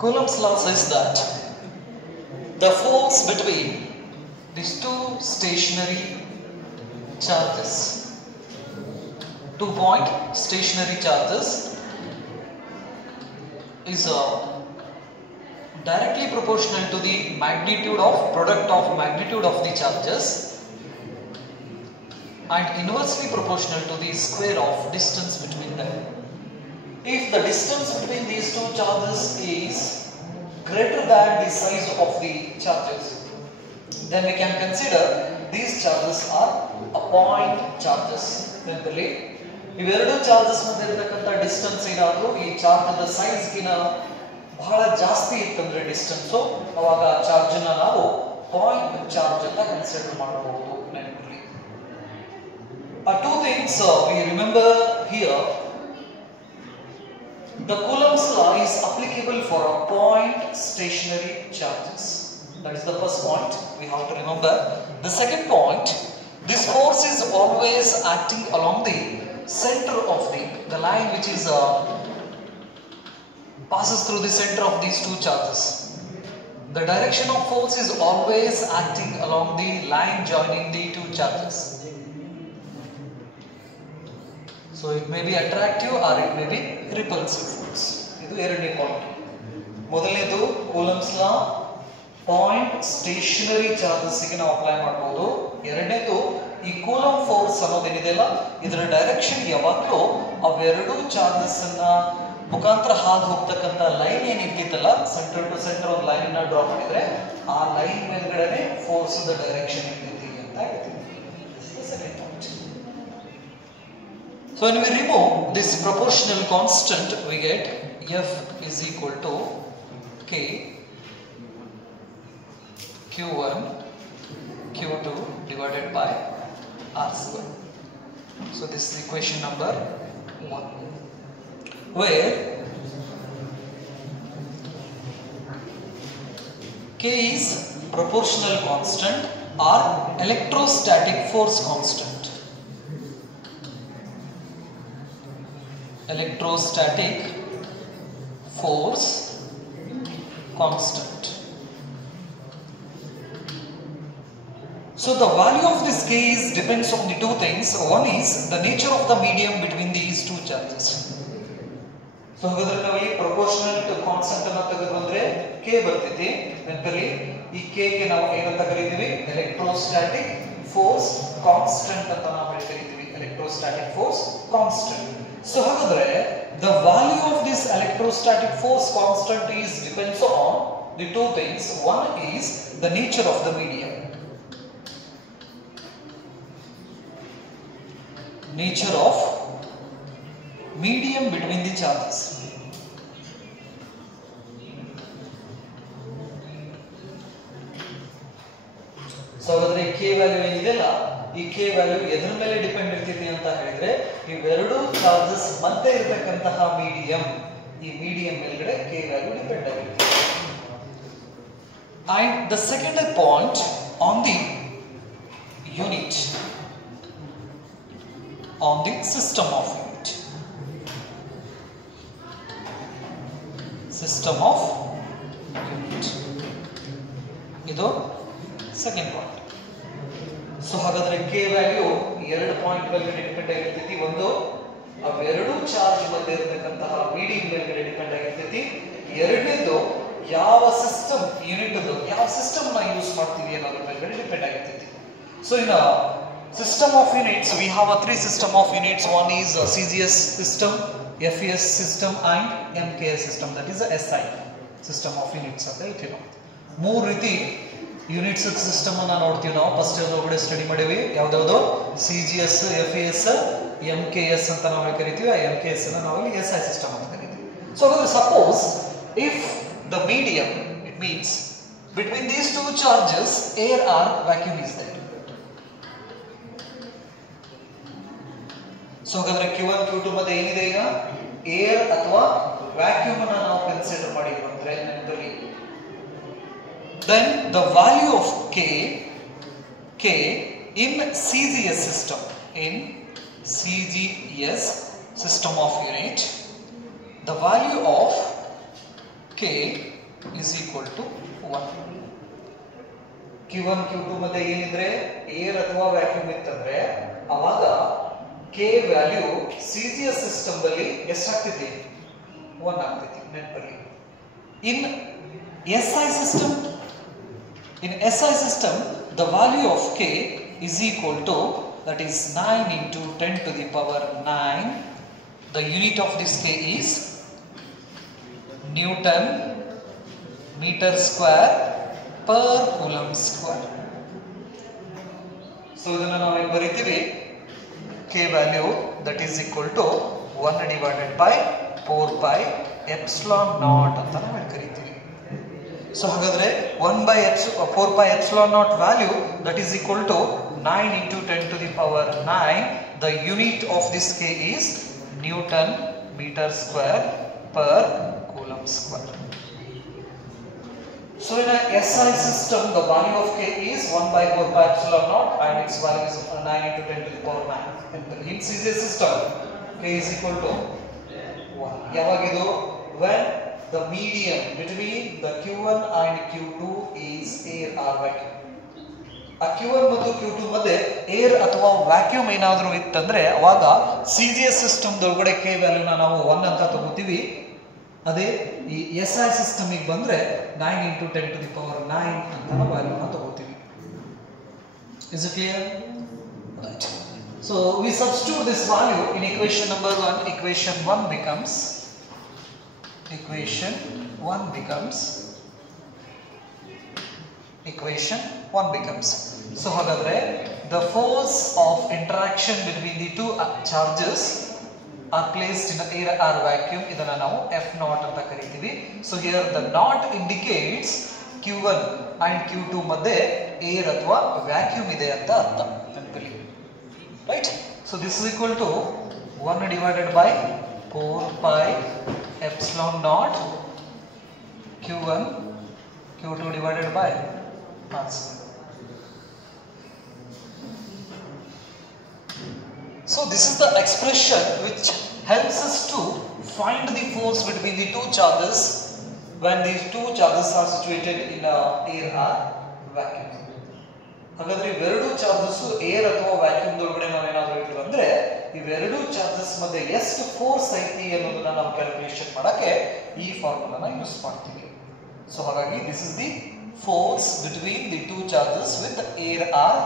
Coulomb's law says that the force between these two stationary charges, 2-point stationary charges, is directly proportional to the magnitude of product of magnitude of the charges and inversely proportional to the square of distance between them. If the distance between these two charges is greater than the size of the charges, then we can consider these charges are a point charges. Simply, ಇವೆರಡು charges ಮಧ್ಯೆ ಇರತಕ್ಕಂಥ distance ಏನಾದರೂ ಈ charge size ಗಿನ ಬಹಳ ಜಾಸ್ತಿ ಇತ್ತಂದ್ರೆ distance, ಅವಾಗ charge ನಾವು ಪಾಯಿಂಟ್ ಚಾರ್ಜ್ ಅಂತ ಕನ್ಸಿಡರ್ ಮಾಡಬಹುದು. ನೆನಪಿರಲಿ. Two things we remember here. The Coulomb's law is applicable for a point stationary charges. That is the first point we have to remember. The second point, this force is always acting along the center of the line which is passes through the center of these two charges. The direction of force is always acting along the line joining the two charges. So it may be attractive or it may be repulsive force. ಇದು ಎರಡನೇ point. ಮೊದಲನೇದು coulombs ಲಾ point stationery charges ಗೆ ನಾವು apply ಮಾಡಬಹುದು. ಎರಡನೇದು ಈ Coulomb force ಅನ್ನೋದೇನಿದೆಯಲ್ಲ, ಇದರ direction ಯಾವಾಗಲೂ ಅವೆರಡು ಚಾರ್ಜಸ್ ಅನ್ನ ಮುಖಾಂತರ ಹಾದು ಹೋಗ್ತಕ್ಕಂಥ ಲೈನ್ ಏನಿರ್ತೈತಲ್ಲ, ಸೆಂಟರ್ ಟು ಸೆಂಟರ್ ಒಂದು ಲೈನ್ ಅನ್ನ ಡ್ರಾ ಮಾಡಿದ್ರೆ ಆ ಲೈನ್ ಮೇಲ್ಗಡೆ ಫೋರ್ಸ್ ದ ಡೈರೆಕ್ಷನ್ ಇರ್ತೈತಿ ಅಂತ ಹೇಳ್ತೀವಿ. So when we remove this proportional constant, we get F is equal to K Q1 Q2 divided by R square. So this is equation number 1, where K is proportional constant or electrostatic force constant. Electrostatic force constant. So the value of this K is depends on the two things. One is the nature of the medium between these two charges. So ಹಾಗಾದ್ರೆ ನಾವು ಈ proportional to constant ಅನ್ನು ತೆಗೆದುಕೊಂಡ್ರೆ K ಬರ್ತೈತಿ. ನೆನಪಿರಲಿ, ಈ K ಗೆ ನಾವು ಏನಂತ ಕರೀತೀವಿ? ಎಲೆಕ್ಟ್ರೋಸ್ಟಾಟಿಕ್ ಫೋರ್ಸ್ ಕಾನ್ಸ್ಟಂಟ್ ಅಂತ ನಾವು ಕರೀತೀವಿ. Electrostatic force constant. So ಹಾಗಾದ್ರೆ the value of this electrostatic force constant is depends on the two things. One is the nature of the medium. Nature of medium between the charges. So ಹಾಗಾದ್ರೆ K value ಏನಿದೆಯಲ್ಲ, ಈ K value ಎದರ ಮೇಲೆ depend ಇರ್ತೈತಿ ಅಂತ ಹೇಳಿದ್ರೆ ಇವೆರಡು charges ಮಧ್ಯೆ ಇರತಕ್ಕಂತಹ ಮೀಡಿಯಂ, ಈ ಮೀಡಿಯಂ ಮೇಲ್ಗಡೆ K ವ್ಯಾಲ್ಯೂ ಡಿಪೆಂಡ್ ಆಗಿರುತ್ತೆ. And the second point on the unit, on the system of unit, system of unit, ಇದು ಸೆಕೆಂಡ್ ಪಾಯಿಂಟ್. ಸೊ ಹಾಗಾದ್ರೆ K ವ್ಯಾಲ್ಯೂ ಎರಡು ಪಾಯಿಂಟ್ ಮೇಲೆ ಡಿಪೆಂಡ್ ಆಗಿರ್ತೈತಿ. ಒಂದು ಅವೆರಡು ಚಾರ್ಜ್ ಮಧ್ಯೆ ಇರತಕ್ಕಂತಹ ಮೀಡಿಯಂ ಮೇಲೆ ಡಿಪೆಂಡ್ ಆಗಿರ್ತೈತಿ. ಎರಡನೇದು ಯಾವ ಸಿಸ್ಟಮ್ ಯೂನಿಟ್ ಅದು ಯಾವ ಸಿಸ್ಟಮ್ ನ ಯೂಸ್ ಮಾಡ್ತೀವಿ ಅನ್ನೋದ್ರ ಮೇಲೆ ಡಿಪೆಂಡ್ ಆಗಿರ್ತೈತಿ. So in system of units we have a three system of units. One is CGS system, FES system and MKS system, that is a SI system of units ಅಂತ ಹೇಳ್ತೀವಿ ನಾವು. ಮೂರು ರೀತಿ ಯೂನಿಟ್ಸ್ ಸಿಸ್ಟಮ್ ಅನ್ನ ನೋಡ್ತೀವಿ ನಾವು. First ಒಳಗಡೆ study ಮಾಡಿವಿ ಯಾವ್ದಾವ್ದು CGS, FES, MKS ಅಂತ ನಾವು ಕರಿತೀವಿ. ಆ MKS ಅನ್ನ ನಾವು ಇಲ್ಲಿ SI ಸಿಸ್ಟಮ್ ಅಂತ ಕರಿತೀವಿ. So suppose if the medium, it means between these two charges air or vacuum is there. So ಹಾಗಾದ್ರೆ Q1 Q2 ಮಧ್ಯೆ ಏನಿದೆ ಈಗ? ಏರ್ ಅಥವಾ ವ್ಯಾಕ್ಯೂಮ್ ಅನ್ನ ನಾವು ಕನ್ಸಿಡರ್ ಮಾಡಿದ್ವಿ ಅಂದ್ರೆ ನೆನಪಲ್ಲಿ, then the value of K in CGS system, in CGS system of unit, the value of K is equal to 1. Q1 Q2 ಮತ್ತೆ ಏನಿದ್ರೆ ಏರ್ ಅಥವಾ ವ್ಯಾಕ್ಯೂಮ್ ಇತ್ತಂದ್ರೆ ಅವಾಗ K ವ್ಯಾಲ್ಯೂ CGS ಸಿಸ್ಟಮ್ ಅಲ್ಲಿ ಎಷ್ಟಾಗ್ತಿದೆ? 1 ಆಗ್ತಿದೆ. ನೆನಪಲ್ಲಿ. In SI system the value of K is equal to, that is 9 into 10 to the power 9. The unit of this K is Newton meter square per coulomb square. So ಇದನ್ನ ನಾವು ಏನು ಬರೀತೀವಿ? K value that is equal to 1 divided by 4 pi epsilon naught ಅಂತ ನಾವು ಕರೀತೀವಿ. So ಹಾಗಾದ್ರೆ 4 pi epsilon naught value that is equal to 9 into 10 to the power 9. The unit of this K is Newton meter square per coulomb square. So in a SI system the value of K is 1 by 4 pi epsilon naught and its value is 9 into 10 to the power 9. In CGS system K is equal to 1. ಯಾವಾಗಿದು? When the medium between the Q1 and Q2 is air or vacuum. ಆ Q1 ಮತ್ತು Q2 ಮಧ್ಯೆ air ಅಥವಾ vacuum ಏನಾದರೂ ಇತ್ತಂದ್ರೆ ಅವಾಗ CGS system ಒಳಗಡೆ K ವ್ಯಾಲ್ಯೂನ ನಾವು 1 ಅಂತ ತಗೋತೀವಿ. ಅದೇ ಈ SI ಸಿಸ್ಟಮ್ ಗೆ ಬಂದ್ರೆ 9 into 10 to the power 9 ಅಂತ ನಾವು ವ್ಯಾಲ್ಯೂನ ತಗೋತೀವಿ. Is it clear? Right. So we substitute this value in equation number 1. Equation 1 becomes equation 1 becomes so ಹಾಗಾದ್ರೆ the force of interaction between the two charges are placed in the air or vacuum. ಇದನ್ನ ನಾವು F naught ಅಂತ ಕರೀತೀವಿ. So here the naught indicates Q1 and Q2 ಮಧ್ಯೆ air ಅಥವಾ vacuum ಇದೆ ಅಂತ ಅರ್ಥ. ನೆನಪಿರಲಿ. Right? So this is equal to 1 divided by 4 pi epsilon naught Q1 Q2 divided by answer. So this is the expression which helps us to find the force between the two charges when these two charges are situated in a air or vacuum. ಹಾಗಾದ್ರೆ ಇವೆರಡು charges air ಅಥವಾ vacuum ಒಳಗಡೆ ನಾವೇನಾದ್ರೂ ಇಟ್ಟು ಅಂದ್ರೆ ಇವೆರಡು charges ಮಧ್ಯೆ ಎಷ್ಟು ಫೋರ್ಸ್ ಐತಿ ಅನ್ನೋದನ್ನ ನಾವು ಕ್ಯಾಲ್ಕುಲೇಷನ್ ಮಾಡಕ್ಕೆ ಈ ಫಾರ್ಮುಲಾನ ಯೂಸ್ ಮಾಡ್ತೀವಿ. ಸೊ ಹಾಗಾಗಿ this is the force between the two charges with air or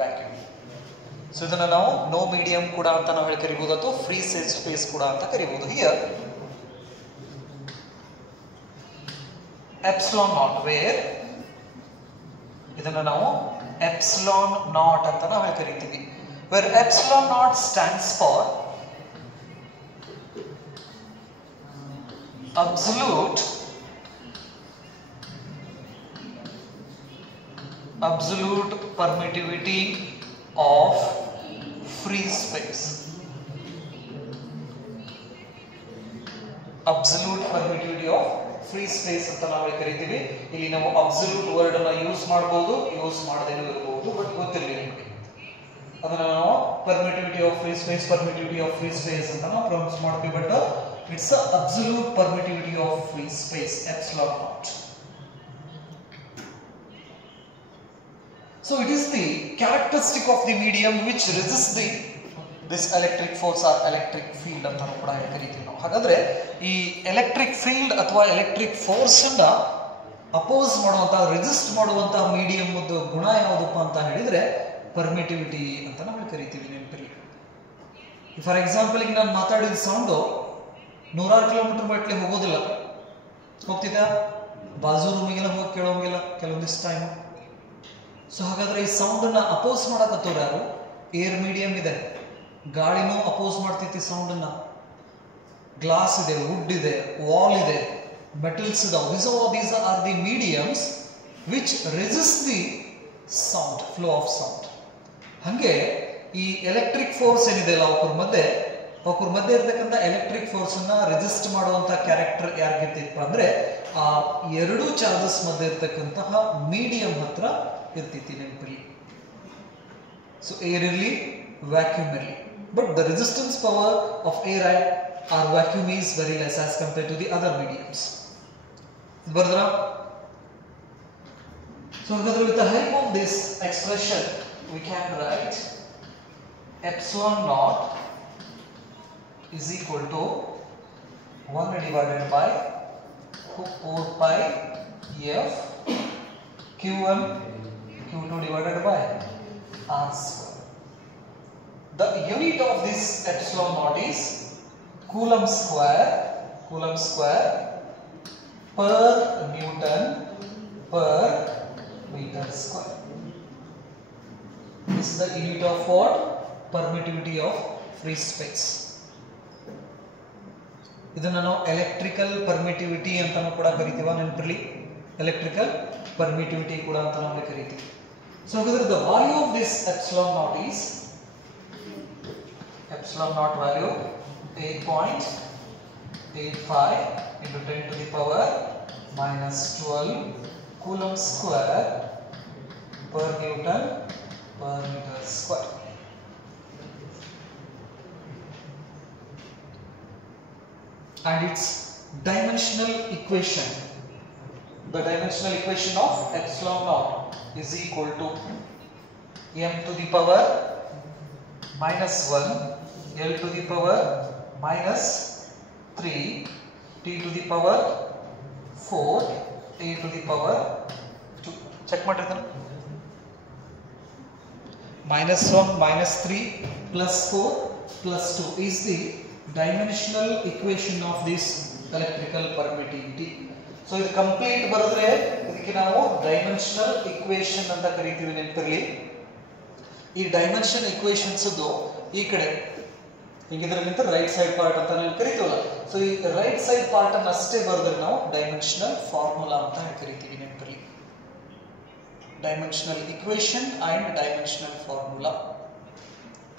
vacuum. So ಇದನ್ನ ನಾವು ನೋ ಮೀಡಿಯಂ ಕೂಡ ಅಂತ ನಾವು ಹೇಳಿ ಕರಿಬಹುದು ಅಥವಾ ಫ್ರೀ ಸ್ಪೇಸ್ ಕೂಡ ಅಂತ ಕರಿಬಹುದು. ಹಿಯರ್ ಎಪ್ಸಿಲಾನ್ ನಾಟ್ ವೇರ್ ಇದನ್ನ ನಾವು epsilon naught ಅಂತ ನಾವು ಕರೀತೀವಿ. where epsilon naught stands for absolute permittivity of free space. Absolute permittivity of free space ಅಂತ ನಾವು ಕರಿತೀವಿ. ಇಲ್ಲಿ ನಾವು ಅಬ್ಸಲ್ಯೂಟ್ ವರ್ಡ್ ಅನ್ನ ಯೂಸ್ ಮಾಡಬಹುದು, ಯೂಸ್ ಮಾಡದೇನೂ ಇರಬಹುದು, ಬಟ್ ಗೊತ್ತಿರಲಿ ನಿಮಗೆ. ಅದನ್ನ ನಾವು ಪರ್ಮಿಟಿವಿಟಿ ಆಫ್ ಫ್ರೀ ಸ್ಪೇಸ್ ಅಂತ ನಾವು ಪ್ರೊನೌನ್ಸ್ ಮಾಡ್ತೀವಿ. But it's absolute permittivity of free space epsilon naught. So it is the characteristic of the medium which resists this electric force or electric field ಅಂತ ಕೂಡ ಕರೀತೀವಿ ನಾವು. ಹಾಗಾದ್ರೆ ಈ ಎಲೆಕ್ಟ್ರಿಕ್ ಫೀಲ್ಡ್ ಅಥವಾ ಎಲೆಕ್ಟ್ರಿಕ್ ಫೋರ್ಸ್ ಅನ್ನ ಅಪೋಸ್ ಮಾಡುವಂತ ರೆಸಿಸ್ಟ್ ಮಾಡುವಂತ ಮೀಡಿಯಂ ಗುಣ ಯಾವುದಪ್ಪ ಅಂತ ಹೇಳಿದ್ರೆ ಪರ್ಮಿಟಿವಿಟಿ ಅಂತ ನಾವು ಕರಿತೀವಿ. ನೆನಪಿರಲಿ. ಫಾರ್ ಎಕ್ಸಾಂಪಲ್ ಈಗ ನಾನು ಮಾತಾಡಿದ ಸೌಂಡು 100 ಕಿಲೋಮೀಟರ್ ಮಟ್ಲೆ ಹೋಗೋದಿಲ್ಲ. ಹೋಗ್ತಿದ್ಯಾ? ಬಾಜು ರೂಮಿಗೆಲ್ಲ ಹೋಗಿ ಕೇಳೋಂಗಿಲ್ಲ ಕೆಲವೊಂದಿಷ್ಟು ಟೈಮ್. ಸೊ ಹಾಗಾದ್ರೆ ಈ ಸೌಂಡ್ ಅನ್ನ ಅಪೋಸ್ ಮಾಡಕತ್ತವ್ರು ಯಾರು? ಏರ್ ಮೀಡಿಯಂ ಇದೆ, ಗಾಳಿನೂ ಅಪೋಸ್ ಮಾಡ್ತೈತಿ ಸೌಂಡ್ ಅನ್ನ. ಗ್ಲಾಸ್ ಇದೆ, ವುಡ್ ಇದೆ, ವಾಲ್ ಇದೆ, ಮೆಟಲ್ಸ್ ಇದಾವೆ. these are the mediums which resist the sound, flow of sound. ಹಂಗೆ ಈ ಎಲೆಕ್ಟ್ರಿಕ್ ಫೋರ್ಸ್ ಏನಿದೆ ಅಲ್ಲ ಅವ್ರ ಮಧ್ಯೆ ಇರ್ತಕ್ಕಂಥ ಎಲೆಕ್ಟ್ರಿಕ್ ಫೋರ್ಸ್ ಅನ್ನ ರೆಸಿಸ್ಟ್ ಮಾಡುವಂತ ಕ್ಯಾರೆಕ್ಟರ್ ಯಾರಿಗಿರ್ತೈತಪ್ಪ ಅಂದ್ರೆ ಆ ಎರಡು ಚಾರ್ಜಸ್ ಮಧ್ಯೆ ಇರ್ತಕ್ಕಂತಹ ಮೀಡಿಯಂ ಹತ್ರ ಇರ್ತೈತಿ. ನೆನಪಿರಲಿ. ಸೊ ಏರ್ ಇರಲಿ, ವ್ಯಾಕ್ಯೂಮ್ ಇರಲಿ, but the resistance power of air or vacuum is very less as compared to the other mediums. ಬರ್ದ್ರ? So with the help of this expression we can write epsilon naught is equal to 1 divided by 4 pi f q1 q2 divided by r square. The unit of this epsilon naught is coulomb square per Newton per meter square. This is the unit of what? Permittivity of free space. ಇದನ್ನು ನಾವು electrical permittivity ಅಂತಾನೂ ಕೂಡ ಕರಿತೀವ, ನೆನಪಿರಲಿ. Electrical permittivity ಕೂಡ ಅಂತ ನಾವು ಕರಿತೀವಿ. So ಹಾಗಾದ್ರೆ the value of this epsilon naught is epsilon naught value 8.85 into 10 to the power minus 12 coulomb square per Newton per meter square. And its dimensional equation, the dimensional equation of epsilon naught is equal to m to the power minus 1 l to the power minus 3 t to the power 4 a to the power 2. Check ಮಾಡಿರ್ತಾನೆ. minus 1 minus 3 plus 4 plus 2 is the dimensional equation of this electrical permittivity. So ಇದು complete ಬರೆದ್ರೆ ಇದಕ್ಕೆ ನಾವು dimensional equation ಅಂತ ಕರೀತೀವಿ, ನೆನಪಿರಲಿ. ಈ dimension equations ಈ ಕಡೆ ಹೀಗಿದ್ರಲ್ಲಿಂದ ರೈಟ್ ಸೈಡ್ ಪಾರ್ಟ್ ಅಂತ ನಾವು ಕರಿತೀವಲ್ಲ. ಸೊ ಈ ರೈಟ್ ಸೈಡ್ ಪಾರ್ಟ್ ಅನ್ನು ಅಷ್ಟೇ ಬರೆದ್ರೆ ನಾವು ಡೈಮೆನ್ಷನಲ್ ಫಾರ್ಮುಲಾ ಅಂತ ಕರಿತೀವಿ, ನೆನಪಿರಲಿ. Dimensional equation and dimensional formula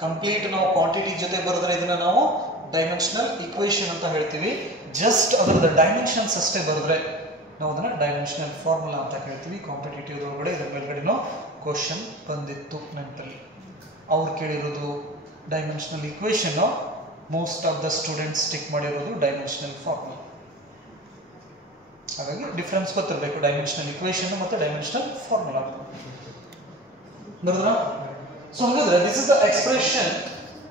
complete ನಾವು ಕ್ವಾಂಟಿಟಿ ಜೊತೆ ಬರೆದ್ರೆ ಇದನ್ನ ನಾವು ಡೈಮೆನ್ಷನಲ್ ಇಕ್ವೇಶನ್ ಅಂತ ಹೇಳ್ತೀವಿ. ಜಸ್ಟ್ ಅದರ ಡೈಮೆನ್ಷನ್ಸ್ ಅಷ್ಟೇ ಬರೆದ್ರೆ ನಾವು ಅದನ್ನ ಡೈಮೆನ್ಷನಲ್ ಫಾರ್ಮುಲಾ ಅಂತ ಹೇಳ್ತೀವಿ. ಕಾಂಪಿಟೇಟಿವ್ ಒಳಗಡೆ ಇದರ ಮೇಲ್ಗಡೆನೋ ಕ್ವಶನ್ ಬಂದಿತ್ತು, ನೆನಪಲ್ಲಿ. ಅವ್ರು ಕೇಳಿರೋದು dimensional equation, most of the students tick ಮಾಡಿರೋದು ಡೈಮೆನ್ಷನಲ್ ಫಾರ್ಮುಲಾ. ಹಾಗಾಗಿ ಡಿಫರೆನ್ಸ್ ಗೊತ್ತಿರಬೇಕು ಡೈಮೆನ್ಷನಲ್ ಇಕ್ವೇಶನ್ ಮತ್ತು ಡೈಮೆನ್ಷನಲ್ ಫಾರ್ಮುಲಾ. ಬರೋದ್ರ? ಸೊ ಹಾಗಾದ್ರೆ this is the expression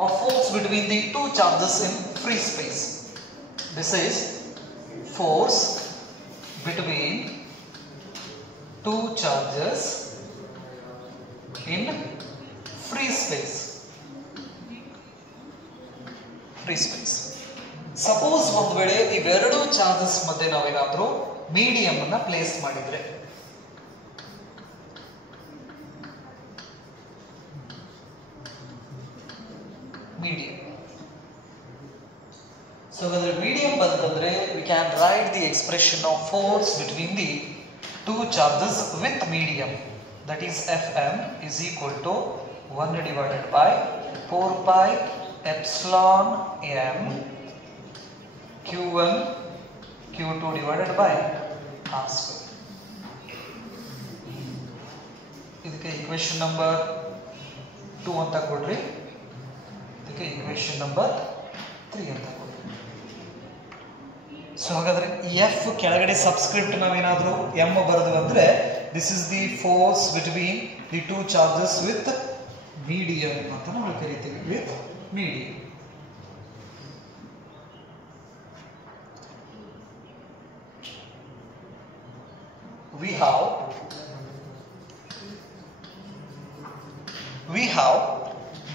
of force between the two charges in free space. This is force between two charges in free space. Suppose ಒಂದು ವೇಳೆ ಇವೆರಡು charges ಮಧ್ಯೆ ನಾವೇನಾದರೂ ಮೀಡಿಯಂ ಅನ್ನ ಪ್ಲೇಸ್ ಮಾಡಿದ್ರೆ, medium. So when the medium bantandre we can write the expression of force between the two charges with medium, that is Fm is equal to 1 divided by 4 pi epsilon m q1 q2 divided by r square. ಇದಕ್ಕೆ equation number 2 ಅಂತ ಕೊಡ್ರಿ, equation number 3 ಅಂತ ಕೊಡಿ. So ಹಾಗಾದ್ರೆ F ಕೆಳಗಡೆ subscript ನಾವೇನಾದ್ರೂ M ಬರೆದು ಅಂದ್ರೆ this is the force between the two charges with medium ಅಂತ ನಾವು ಕರಿತೀವಿ, with medium. we have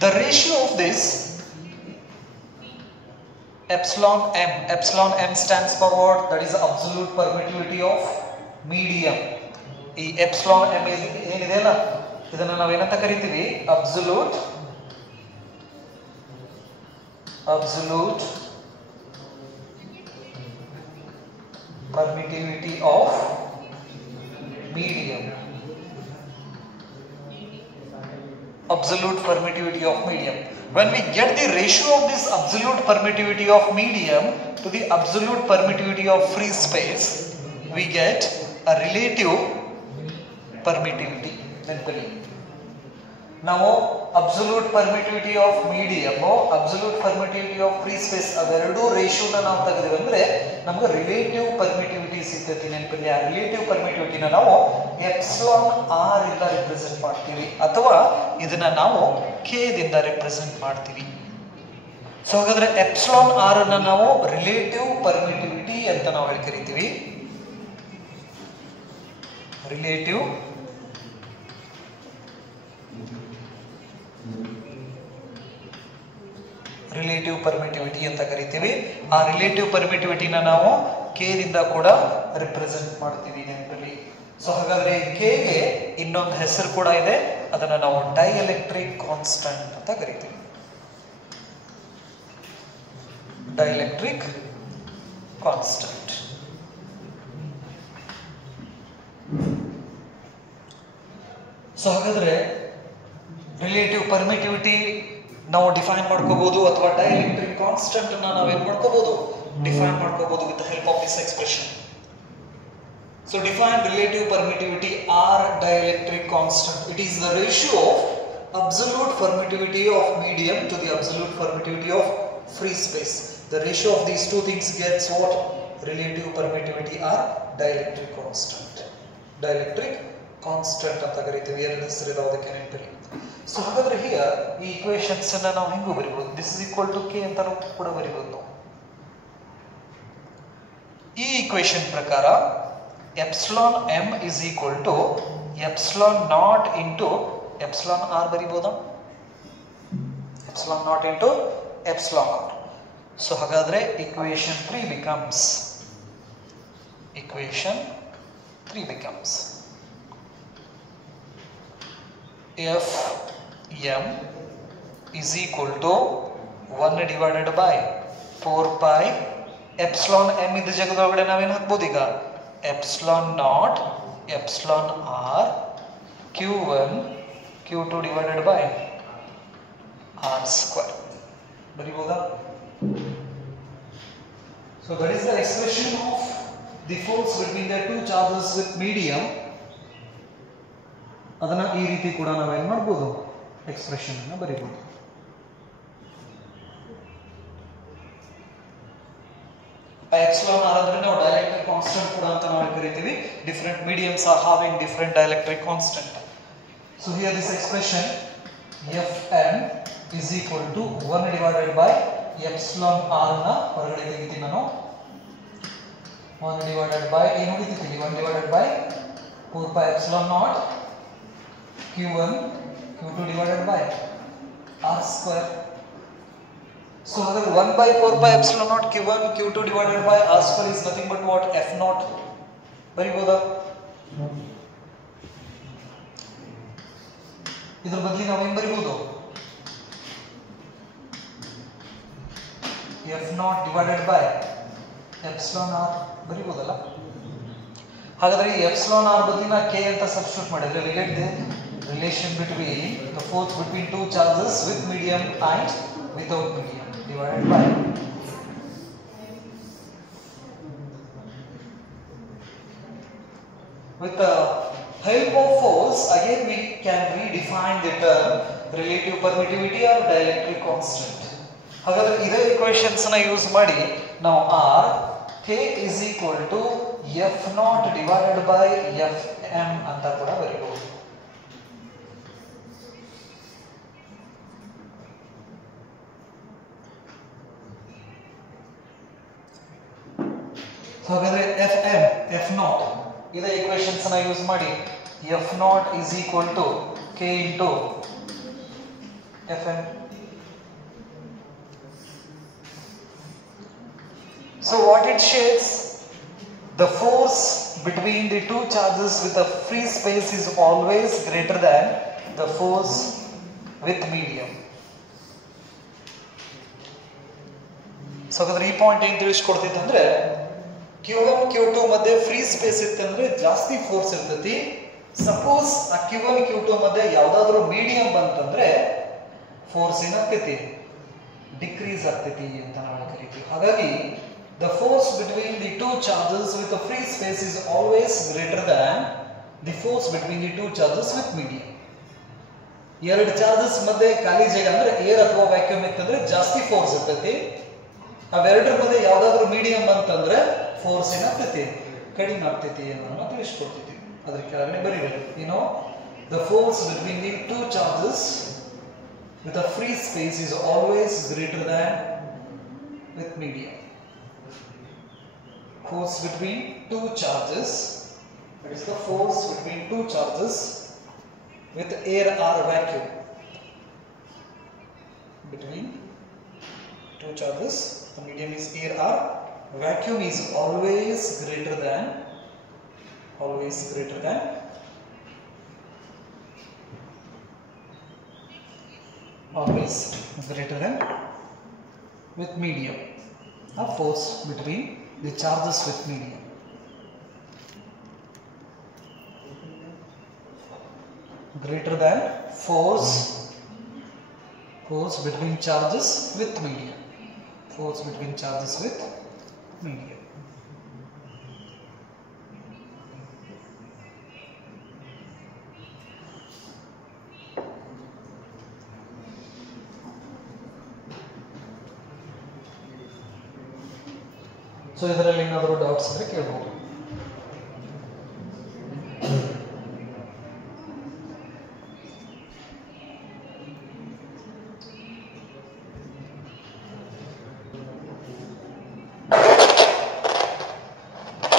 the ratio of this epsilon m stands for what? That is absolute permittivity of medium. ಈ epsilon m ಏನಿದೆ ಅಲ್ಲ, ಇದನ್ನ ನಾವು ಏನಂತ ಕರಿತೀವಿ? absolute permittivity of medium. Absolute permittivity of medium. When we get the ratio of this absolute permittivity of medium to the absolute permittivity of free space, we get a relative permittivity. ನಾವು absolute permittivity of medium, absolute permittivity of free space ಅವೆರಡೂ ರೇಷಿಯೋನ ನಾವು ತೆಗೆದಿವಿ ಅಂದ್ರೆ ನಮ್ಗೆ relative permittivity ಸಿಗ್ತೈತಿ. ನೆನಪಿಲ್ಲಿ ಆ relative ಪರ್ಮಿಟಿವಿಟಿನ ನಾವು epsilon R ಇಂದ represent ಮಾಡ್ತೀವಿ ಅಥವಾ ಇದನ್ನ ನಾವು ಕೆ ದಿಂದ ರಿಪ್ರೆಸೆಂಟ್ ಮಾಡ್ತೀವಿ. ಸೊ ಹಾಗಾದ್ರೆ ಎಪ್ಸಿಲಾನ್ ಆರ್ ಅನ್ನ ನಾವು ರಿಲೇಟಿವ್ ಪರ್ಮಿಟಿವಿಟಿ ಅಂತ ನಾವು ಹೇಳಿ ಕರಿತೀವಿ. ರಿಲೇಟಿವ್ ಪರ್ಮಿಟಿವಿಟಿ ಅಂತ ಕರಿತೀವಿ. ಆ ರಿಲೇಟಿವ್ ಪರ್ಮಿಟಿವಿಟಿನ ನಾವು ಕೆ ದಿಂದ ಕೂಡ ರಿಪ್ರೆಸೆಂಟ್ ಮಾಡ್ತೀವಿ ನೆನಪಲ್ಲಿ. ಸೊ ಹಾಗಾದ್ರೆ ಕೆ ಗೆ ಇನ್ನೊಂದು ಹೆಸರು ಕೂಡ ಇದೆ, ಅದನ್ನ ನಾವು ಡೈಎಲೆಕ್ಟ್ರಿಕ್ ಕಾನ್ಸ್ಟಂಟ್ ಅಂತ ಕರಿತೀವಿ. Dielectric constant. ಸೊ ಹಾಗಾದ್ರೆ ರಿಲೇಟಿವ್ ಪರ್ಮಿಟಿವಿಟಿ ನಾವು ಡಿಫೈನ್ ಮಾಡ್ಕೋಬಹುದು ಅಥವಾ ಡೈಎಲೆಕ್ಟ್ರಿಕ್ ಕಾನ್ಸ್ಟಂಟ್ ಅನ್ನ ನಾವು ಏನ್ ಮಾಡ್ಕೋಬಹುದು, ಡಿಫೈನ್ ಮಾಡ್ಕೋಬಹುದು with the help of this expression. So define relative permittivity or dielectric constant. It is the ratio of absolute permittivity of medium to the absolute permittivity of free space. The ratio of these two things gets what? Relative permittivity or dielectric constant. Dielectric constant ಅಂತ ಕರೀತೀವಿ. ಎರಡು ಹೆಸರು ಇದಾವೆ ಅದಕ್ಕೆ ನೆನಪಿರಲಿ. So ಹಾಗಾದ್ರೆ here ಈ equations ಅನ್ನ ನಾವು ಹೆಂಗೂ ಬರೀಬಹುದು, this is equal to K ಅಂತ ಕೂಡ ಬರೀಬಹುದು ನಾವು. ಈ ಈಕ್ವೇಷನ್ ಪ್ರಕಾರ epsilon M is equal to epsilon naught into epsilon R ಬರೀಬಹುದಾ? Epsilon naught into epsilon R. So ಹಾಗಾದ್ರೆ equation 3 becomes Fm is equal to 1 divided by 4 pi epsilon m ಇದ್ದ ಜಾಗದೊಳಗಡೆ ನಾವೇನು ಹಾಕ್ಬೋದು ಈಗ? Epsilon naught epsilon r q1 q2 divided by r square ಬರೀಬಹುದಾ? So that is the expression of the force between the two charges with medium. ಅದನ್ನ ಈ ರೀತಿ ಕೂಡ ನಾವು ಏನು ಮಾಡಬಹುದು, ಎಕ್ಸ್ಪ್ರೆಷನ್ ಅನ್ನು ಬರೀಬಹುದು. ಎಪ್ಸಿಲಾನ್ ಆರ್ ಅಂದ್ರೆ ನಾವು ಡೈಎಲೆಕ್ಟ್ರಿಕ್ ಕಾನ್ಸ್ಟಂಟ್ ಕೂಡ ಅಂತ ನಾವು ಕರೀತೀವಿ. Different mediums are having different dielectric constant. So here this expression Fm is equal to 1 divided by epsilon r ನ ಹೊರಗಡೆ ತೆಗಿತೀನಿ ನಾನು. 1 divided by ಏನು ಹೊಡಿತೀನಿ? 1 divided by 4 pi epsilon naught q1 q2 divided by r square. So ಹಾಗಾದ್ರೆ 1 by 4 pi epsilon naught q1 q2 divided by r square is nothing but what? f naught. ಬರೀಬಹುದಾ? ಇದರ ಬದಲಿ ನಾವು ಏನು ಬರೀಬಹುದು? f naught divided by epsilon r ಬರೀಬಹುದಲ್ಲ? ಹಾಗಾದ್ರೆ ಈ epsilon r ಬದಲಿನ k ಅಂತ substitute ಮಾಡಿದ್ರೆ we get the relation between the force between two charges with medium and without medium divided by with the help of force again we can redefine the term relative permittivity or dielectric constant. ಹಾಗಾದ್ರೆ ಇದೇ equations ನ use ಮಾಡಿ ನಾವು r k is equal to f naught divided by fm ಅಂತ ಕೂಡ ಬರೀಬಹುದು. ಹಾಗಾದ್ರೆ fm f naught ಇದೇ equations ನ ಯೂಸ್ ಮಾಡಿ f naught is equal to k into fm. So what it shades, the force between the two charges with a free space is always greater than the force with medium. So ಹಾಗಾದ್ರೆ ಈ point ಏನು ತಿಳಿಸ್ಕೊಡ್ತಿತ್ತು ಅಂದ್ರೆ q1 q2 ಮಧ್ಯೆ free space ಇತ್ತಂದ್ರೆ ಜಾಸ್ತಿ force ಇರ್ತೈತಿ. Suppose ಆ q1 q2 ಮಧ್ಯೆ ಯಾವ್ದಾದ್ರು ಮೀಡಿಯಂ ಬಂತಂದ್ರೆ ಫೋರ್ಸ್ ಏನಾಗ್ತೈತಿ? ಡಿಕ್ರೀಸ್ ಆಗ್ತೈತಿ ಅಂತ ನಾವು ಕರಿತೀವಿ. ಹಾಗಾಗಿ the force between the two charges with a free space is always greater than the force between the two charges with medium. ಎರಡು ಚಾರ್ಜಸ್ ಮಧ್ಯೆ ಖಾಲಿ ಜಾಗ ಅಂದ್ರೆ ಏರ್ ಅಥವಾ ವ್ಯಾಕ್ಯೂಮ್ ಇತ್ತಂದ್ರೆ ಜಾಸ್ತಿ ಫೋರ್ಸ್ ಇರ್ತೈತಿ. ಅವೆರಡರ ಮಧ್ಯೆ ಯಾವ್ದಾದ್ರು ಮೀಡಿಯಂ ಅಂತಂದ್ರೆ ಫೋರ್ಸ್ ಏನಾಗ್ತೈತಿ, ಕಡಿಮೆ ಆಗ್ತೈತಿ ಅನ್ನೋದನ್ನ ತಿಳಿಸ್ಕೊಡ್ತೈತಿ. ಅದ್ರ ಕೆಳಗಡೆ ಬರೀಬೇಕು, the force between the two charges with a free space is always greater than with medium. Force between two charges, that is the force between two charges with air or vacuum. Between two charges, the medium is air or vacuum, is always greater than with medium. A force between the charges with medium. Greater than force between charges with medium. Force between charges with medium. So ಇದರಲ್ಲಿ ಏನಾದರೂ doubts ಇದ್ರೆ ಕೇಳಬಹುದು.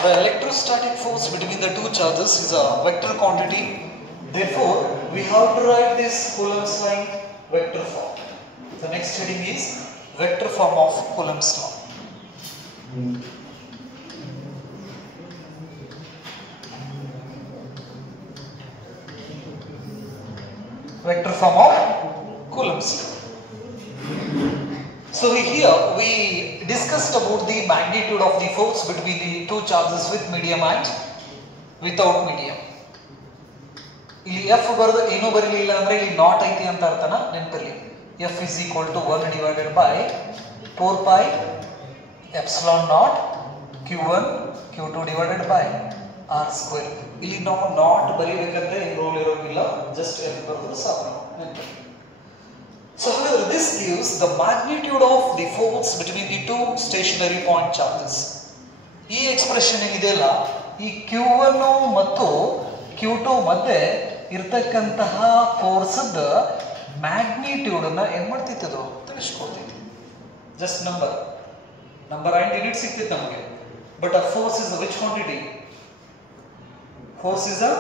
The electrostatic force between the two charges is a vector quantity. Therefore, we have to write this Coulomb's law in vector form. The next heading is vector form of Coulomb's law. Vector form of Coulomb's law. So here we discussed about the magnitude of the force between the two charges with medium and without medium. ಇಲ್ಲಿ F ಬರೆದು ಏನೂ ಬರಲಿಲ್ಲ ಅಂದ್ರೆ ಇಲ್ಲಿ not ಐತಿ ಅಂತ ಅರ್ಥನ ನೆನಪಿರಲಿ. F is equal to 1 divided by 4 pi epsilon naught Q1 Q2 divided by R square. ಇಲ್ಲಿ ನಾವು ನಾಟ್ ಬರೀಬೇಕಂದ್ರೆ ಏನು ರೂಲ್ ಇರೋದಿಲ್ಲ, ಜಸ್ಟ್ F ಬರೆದ್ರೆ ಸಾಕು ನೆನಪಿರಲಿ. So however, this gives the magnitude of the force between the two stationary point charges. ಈ expression ಏನಿದೆಯಲ್ಲ, ಈ Q1 ಮತ್ತು Q2 ಮಧ್ಯೆ ಇರತಕ್ಕಂತಹ ಫೋರ್ಸ್ದ ಮ್ಯಾಗ್ನಿಟ್ಯೂಡ್ ಅನ್ನ ಏನ್ ಮಾಡ್ತಿತ್ತು ಅದು ತಿಳಿಸ್ಕೊಡ್ತಿತ್ತು. ಜಸ್ಟ್ ನಂಬರ್ ಅಂಡ್ ಯೂನಿಟ್ ಸಿಗ್ತಿತ್ತು ನಮಗೆ. ಬಟ್ ಆ force is which quantity? Force is a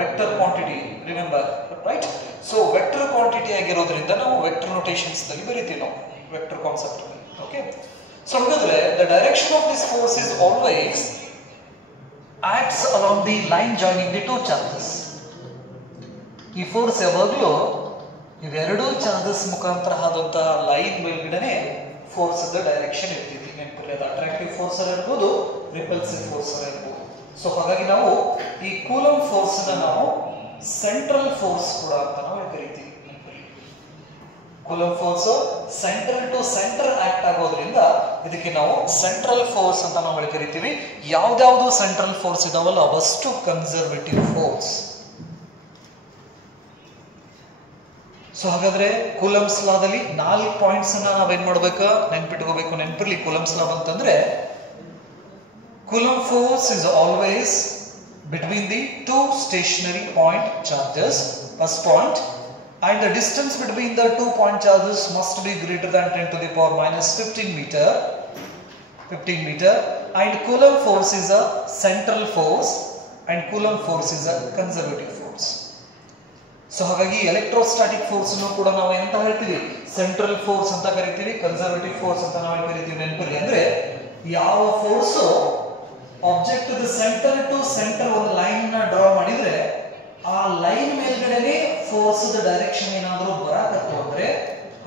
vector quantity, remember, right? So vector quantity ಆಗಿರೋದ್ರಿಂದ ನಾವು ವೆಕ್ಟರ್ ನೋಟೇಷನ್ಸ್ ದಲ್ಲಿ ಬರೀತೀವಿ ನಾವು ವೆಕ್ಟರ್ ಕಾನ್ಸೆಪ್ಟ್ ಅಲ್ಲಿ. ಓಕೆ, ಸೊ ಹಾಗಾದ್ರೆ the direction of this force is always acts along the line joining the two charges. ಈ force ಯಾವಾಗಲೂ ಇವೆರಡೂ charges ಮುಖಾಂತರ ಆದಂತಹ ಲೈನ್ ಮೇಲ್ಗಡೆ ಫೋರ್ಸ್ ಡೈರೆಕ್ಷನ್ ಇರ್ತಿದೆ. ನೆನಪಿರಲಿ, ಅದು ಅಟ್ರಾಕ್ಟಿವ್ ಫೋರ್ಸ್ ಇರ್ಬೋದು, ರಿಪಲ್ಸಿವ್ ಫೋರ್ಸ್ ಇರ್ಬೋದು. ಸೊ ಹಾಗಾಗಿ ನಾವು ಈ ಕೂಲಂಬ್ ಫೋರ್ಸ್ ನಾವು ಸೆಂಟ್ರಲ್ ಫೋರ್ಸ್ ಕೂಡ ಅಂತ ನಾವು ಕರಿತೀವಿ. Coulomb force centre to centre act ಆಗೋದ್ರಿಂದ ಇದಕ್ಕೆ ನಾವು ಸೆಂಟ್ರಲ್ ಫೋರ್ಸ್ ಅಂತ ನಾವು ಕರಿತೀವಿ. ಯಾವ್ದಾವ್ದು ಸೆಂಟ್ರಲ್ ಫೋರ್ಸ್ ಇದಾವಲ್ಲ ಅವಷ್ಟು ಕನ್ಸರ್ವೇಟಿವ್ ಫೋರ್ಸ್. ಸೊ ಹಾಗಾದ್ರೆ ಕೂಲಂಬ್ಸ್ ಲಾದಲ್ಲಿ 4 ಪಾಯಿಂಟ್ಸ್ ಅನ್ನ ನಾವೇನ್ ಮಾಡ್ಬೇಕು, ನೆನ್ಪಿಟ್ಕೋಬೇಕು. ನೆನ್ಪಿರ್ಲಿ, ಕೂಲಂಬ್ಸ್ ಲಾ ಅಂತಂದ್ರೆ Coulomb force is always between the two stationary point charges, first point, and the distance between the 2 point charges must be greater than 10 to the power minus 15 meter, and Coulomb force is a central force and Coulomb force is a conservative force. So ಹಾಗಾಗಿ electrostatic force ಅನ್ನು ಕೂಡ ನಾವು ಎಂತ ಹೇಳ್ತೀವಿ, central force ಅಂತ ಕರಿತೀವಿ, conservative force ಅಂತ ನಾವು ಕರಿತೀವಿ. ನೆನಪಿರಲಿ, ಅಂದ್ರೆ ಯಾವ force object centre to centre ಒಂದು ಲೈನ್ ನ ಡ್ರಾ ಮಾಡಿದ್ರೆ ಆ ಲೈನ್ ಮೇಲ್ಗಡೆನೆ ಫೋರ್ಸ್ ಡೈರೆಕ್ಷನ್ ಏನಾದರೂ ಬರಕತ್ತು ಅಂದ್ರೆ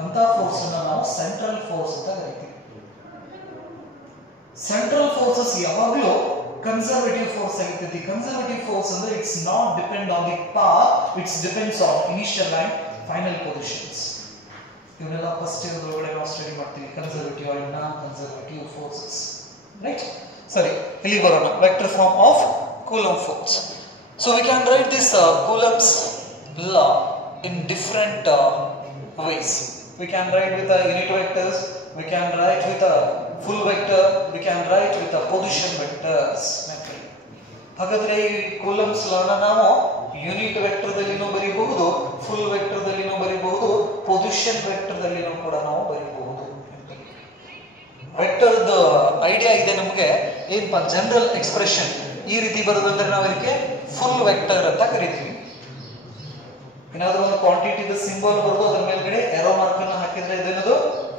ಅಂತ ಫೋರ್ಸ್ ಅನ್ನ ನಾವು ಸೆಂಟ್ರಲ್ ಫೋರ್ಸ್ ಅಂತ ಕರಿತೀವಿ. ಸೆಂಟ್ರಲ್ ಫೋರ್ಸಸ್ ಯಾವಾಗಲೂ ಕನ್ಸರ್ವೇಟಿವ್ ಫೋರ್ಸ್ ಆಗಿರ್ತೈತಿ. ಕನ್ಸರ್ವೇಟಿವ್ ಫೋರ್ಸ್ ಅಂದ್ರೆ it's not depend on the path, it's depends on initial and final positions. ಇವನ್ನೆಲ್ಲ ಫಸ್ಟ್ ಇಯರ್ ಒಳಗಡೆ ನಾವು ಸ್ಟಡಿ ಮಾಡ್ತೀವಿ, conservative and non conservative forces, right? ಸರಿ, ಇಲ್ಲಿ ಬರೋಣ. Vector form of Coulomb force. So we can write this Coulomb's law in different ways. We can write with the unit vectors, we can write with a full vector, we can write with the position vectors. ಹಾಗಾದ್ರೆ ಈ Coulomb's ಲಾನ ನಾವು unit vector ದಲ್ಲಿನೂ ಬರೀಬಹುದು, full vector ದಲ್ಲಿನೂ ಬರೀಬಹುದು, position vector ದಲ್ಲಿನೂ ಕೂಡ ನಾವು ಬರೀಬಹುದು. ವೆಕ್ಟರ್ದ ಐಡಿಯಾ ಇದೆ ನಮಗೆ ಏನಪ್ಪ, ಜನರಲ್ ಎಕ್ಸ್ಪ್ರೆಷನ್ ಈ ರೀತಿ ಬರೋದಂದ್ರೆ ನಾವು ಇದಕ್ಕೆ ಫುಲ್ ವೆಕ್ಟರ್ ಅಂತ ಕರಿತೀವಿ. ಏನಾದ್ರೂ ಒಂದು ಕ್ವಾಂಟಿಟಿದ ಸಿಂಬಲ್ ಬರೋದು ಅದರ ಮೇಲ್ಗಡೆ ಏರೋ ಮಾರ್ಕ್ ಅನ್ನು ಹಾಕಿದ್ರೆ ಇದೇನದು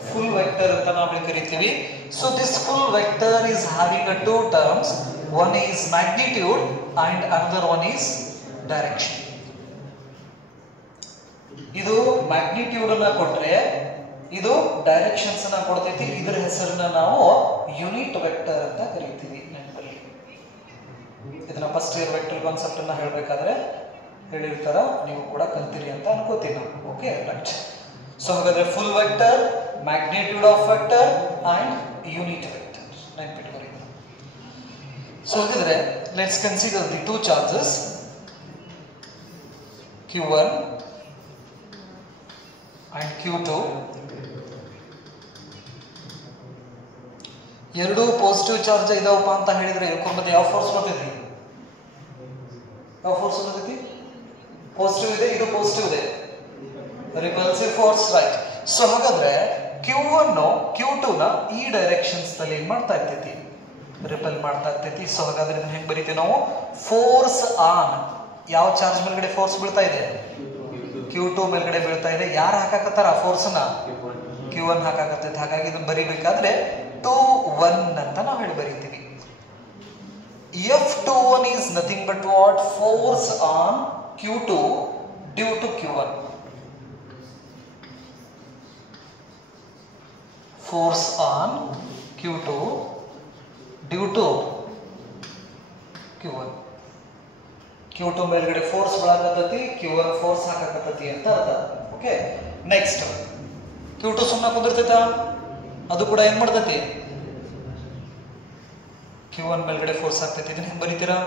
ಫುಲ್ ವೆಕ್ಟರ್ ಅಂತ ನಾವು ಕರಿತೀವಿ. So this full vector is having a two terms, one is magnitude and another one is direction. ಇದು ಮ್ಯಾಗ್ನಿಟ್ಯೂಡ್ ಅನ್ನ ಕೊಟ್ರೆ ಇದು ಡೈರೆಕ್ಷನ್ಸ್ ಅನ್ನ ಕೊಡ್ತೈತಿ. ಇದರ ಹೆಸರನ್ನ ನಾವು ಯೂನಿಟ್ ವೆಕ್ಟರ್ ಅಂತ ಕರಿತೀವಿ. ನೆನಪಲ್ಲಿ ಇದನ್ನ ಫಸ್ಟ್ ಇಯರ್ ವೆಕ್ಟರ್ ಕಾನ್ಸೆಪ್ಟ್ ಅನ್ನ ಹೇಳಬೇಕಾದ್ರೆ ಹೇಳಿರ್ತಾರ, ನೀವು ಕೂಡ ಕಲ್ತಿರಿ ಅಂತ ಅನ್ಕೋತೀನಿ ನಾವು. Okay, right. ಸೊ ಹಾಗಾದ್ರೆ full vector, magnitude of vector and unit vector ನೆನಪಿಟ್ಕೊಳ್ಳಿ. ಸೊ ಹಾಗಾದ್ರೆ let's consider the two charges Q1 and Q2. ಎರಡು ಪಾಸಿಟಿವ್ ಚಾರ್ಜ್ ಇದಾವಪ್ಪ ಅಂತ ಹೇಳಿದ್ರೆ ಇವ್ರ ಮಧ್ಯೆ ಯಾವ ಫೋರ್ಸ್ ಬರ್ತೈತಿ? ಯಾವ ಫೋರ್ಸ್ ಬರ್ತೈತಿ? ಪಾಸಿಟಿವ್ ಇದೆ, ಇದು ಪಾಸಿಟಿವ್ ಇದೆ, ರಿಪಲ್ಸಿವ್ ಫೋರ್ಸ್, ರೈಟ್. ಸೊ ಹಾಗಾದ್ರೆ Q1 Q2 ನ ಈ ಡೈರೆಕ್ಷನ್ಸ್ ನಲ್ಲಿ ಏನ್ ಮಾಡ್ತಾ ಇರ್ತೈತಿ? ರಿಪಲ್ ಮಾಡ್ತಾ ಇರ್ತೈತಿ. ಸೊ ಹಾಗಾದ್ರೆ ಇದನ್ನ ಹೆಂಗ್ ಬರೀತೀವಿ ನಾವು? ಫೋರ್ಸ್ ಆನ್, ಯಾವ ಚಾರ್ಜ್ ಮೇಲ್ಗಡೆ ಫೋರ್ಸ್ ಬೀಳ್ತಾ ಇದೆ? Q2 ಮೇಲ್ಗಡೆ ಬೀಳ್ತಾ ಇದೆ. ಯಾರು ಹಾಕಾಕತ್ತಾರ ಫೋರ್ಸ್ ನ? Q1 ಹಾಕಾಕತ್ತೈತಿ. ಹಾಗಾಗಿ ಇದನ್ನ ಬರಿಬೇಕಾದ್ರೆ 2-1 ಅಂತ ನಾವು ಹೇಳಿ ಬರೀತೀವಿ. F21 is nothing but what? Force on Q2 due to Q1. Force on Q2 due to Q1. Q2 ಮೇಲ್ಗಡೆ ಫೋರ್ಸ್ ಬೀಳಕತ್ತೈತಿ, Q1 ಫೋರ್ಸ್ ಹಾಕಕತ್ತೈತಿ ಅಂತ ಅರ್ಥ. ಓಕೆ, ನೆಕ್ಸ್ಟ್ Q2 ಸುಮ್ಮನೆ ಕುಂದಿರ್ತೈತ, ಅದು ಕೂಡ ಏನ್ ಮಾಡ್ತೈತಿ? Q1 ಮೇಲ್ಗಡೆ ಫೋರ್ಸ್ ಆಗ್ತೈತಿ. ಇದನ್ನ ಹೆಂಗ್ ಬರೀತೀರಾ?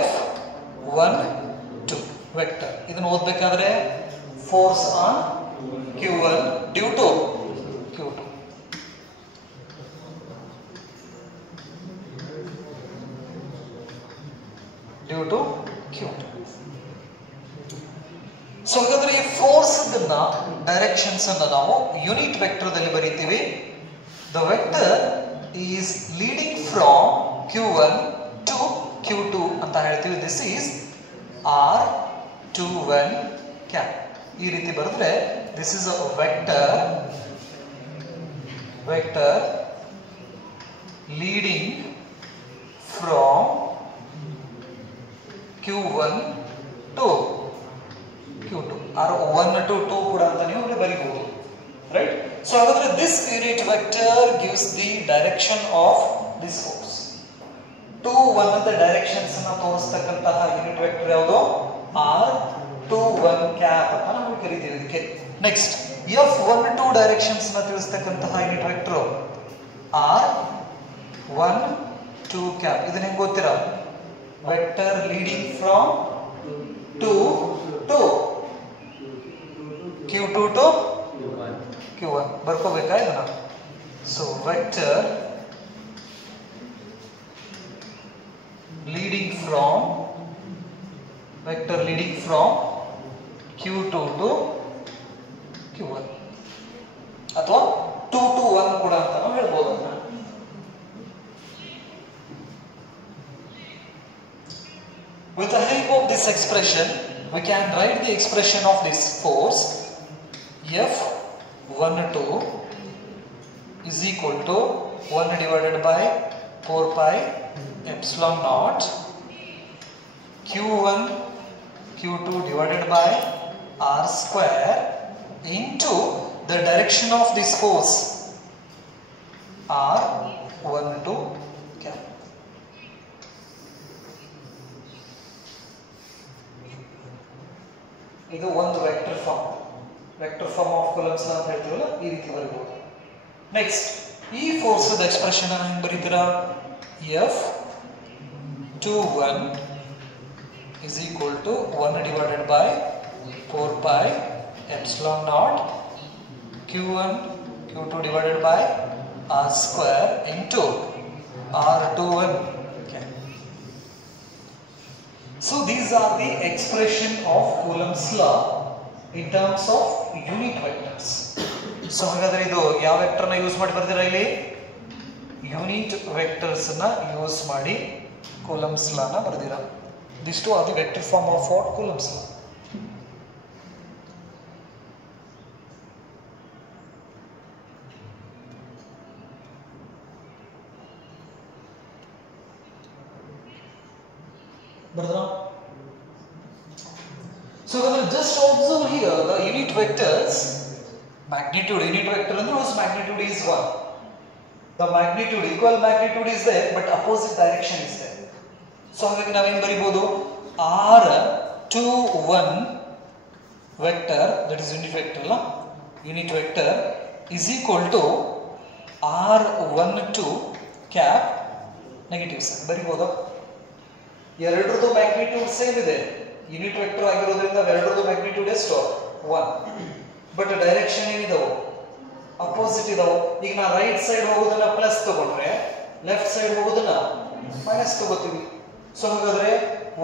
F12 vector. ಇದನ್ನ ಓದ್ಬೇಕಾದ್ರೆ force on Q1 due to Q2. Due to Q2. So ಹಾಗಾದ್ರೆ ಈ ಫೋರ್ಸ್ ಡೈರೆಕ್ಷನ್ಸ್ ಅನ್ನ ನಾವು ಯೂನಿಟ್ ವೆಕ್ಟರ್ ದಲ್ಲಿ ಬರೀತೀವಿ. The vector is leading from Q1 to Q2 ಅಂತ ಹೇಳ್ತೀವಿ. This is R21 cap. ಈ ರೀತಿ ಬರೆದ್ರೆ this is a vector leading from Q1 to Q2. R1 to 2 ಕೂಡ ಅಂತ ನೀವು ಬರೀಬಹುದು, ರೈಟ್. ಸೊ ಹಾಗಾದ್ರೆ this unit vector gives the direction of this force. 2-1 ಅಂತ ಡೈರೆಕ್ಷನ್ಸ್ ಅನ್ನ ತೋರಿಸ್ತಕ್ಕಂತಹ ಯೂನಿಟ್ ವೆಕ್ಟರ್ ಯಾವುದು? R21 ಕ್ಯಾಪ್ ಅಂತ ನಾವು ಕರಿತೀವಿ ಇದಕ್ಕೆ. ನೆಕ್ಸ್ಟ್ F12 ಡೈರೆಕ್ಷನ್ಸ್ ಅನ್ನ ತಿಳಿಸ್ತಕ್ಕಂತಹ ಯೂನಿಟ್ ವೆಕ್ಟರ್ R12 ಕ್ಯಾಪ್. ಇದನ್ನ ಹೆಂಗ್ ಗೊತ್ತೀರಾ? Vector leading from 2 to Q2 to Q1 ಬರ್ಕೋಬೇಕಾ ಇದನ್ನ? So vector leading from Q2 to Q1 ಅಥವಾ 2 to 1 ಕೂಡ ಅಂತ ನಾವು ಹೇಳ್ಬೋದು. With the help of this expression, we can write the expression of this force F12 is equal to 1 divided by 4 pi epsilon naught Q1 Q2 divided by R square into the direction of this force R12 cap. ಇದು ಒಂದು vector form of coulombs ಅಂತ ಹೇಳ್ತೀವಲ್ಲ, ಈ ರೀತಿ ಬರೀಬಹುದು. Next ಈ force expression ಅನ್ನು ಹೆಂಗೆ ಬರೀತೀರಾ? F21 is equal to 1 divided by 4 pi epsilon naught q1 q2 divided by r square into r21. Okay. So these are the expression of Coulomb's law in terms of unit vectors. So ಹಾಗಾದ್ರೆ ಇದು ಯಾವ vector ನ use ಮಾಡಿ ಬರ್ತೀರಾ ಇಲ್ಲಿ? Unit vectors ನ use ಮಾಡಿ Coulomb's law ನ ಬರ್ತೀರಾ. These two are the vector form of what? Coulomb's law. So just observe here the unit vectors magnitude. Unit vector and whose magnitude is 1. The magnitude, equal magnitude is there, but opposite direction is there. So ಹಾಗಾಗಿ ನಾವೇನು ಬರೀಬಹುದು? R21 vector, that is unit vector ಅಲ್ಲ, unit vector is equal to R12 cap negative sign. ಬರೀಬಹುದು. ಎರಡರದು magnitude same ಇದೆ. Unit vector ಆಗಿರೋದ್ರಿಂದ ಎರಡರದು magnitude ಎಷ್ಟು? 1. But direction ಏನಿದಾವು? Opposite ಇದಾವು. ಈಗ ನಾ ರೈಟ್ ಸೈಡ್ ಹೋಗೋದನ್ನ ಪ್ಲಸ್ ತಗೊಂಡ್ರೆ ಲೆಫ್ಟ್ ಸೈಡ್ ಹೋಗೋದನ್ನ ಮೈನಸ್ ತಗೋತೀವಿ. ಸೊ ಹಾಗಾದ್ರೆ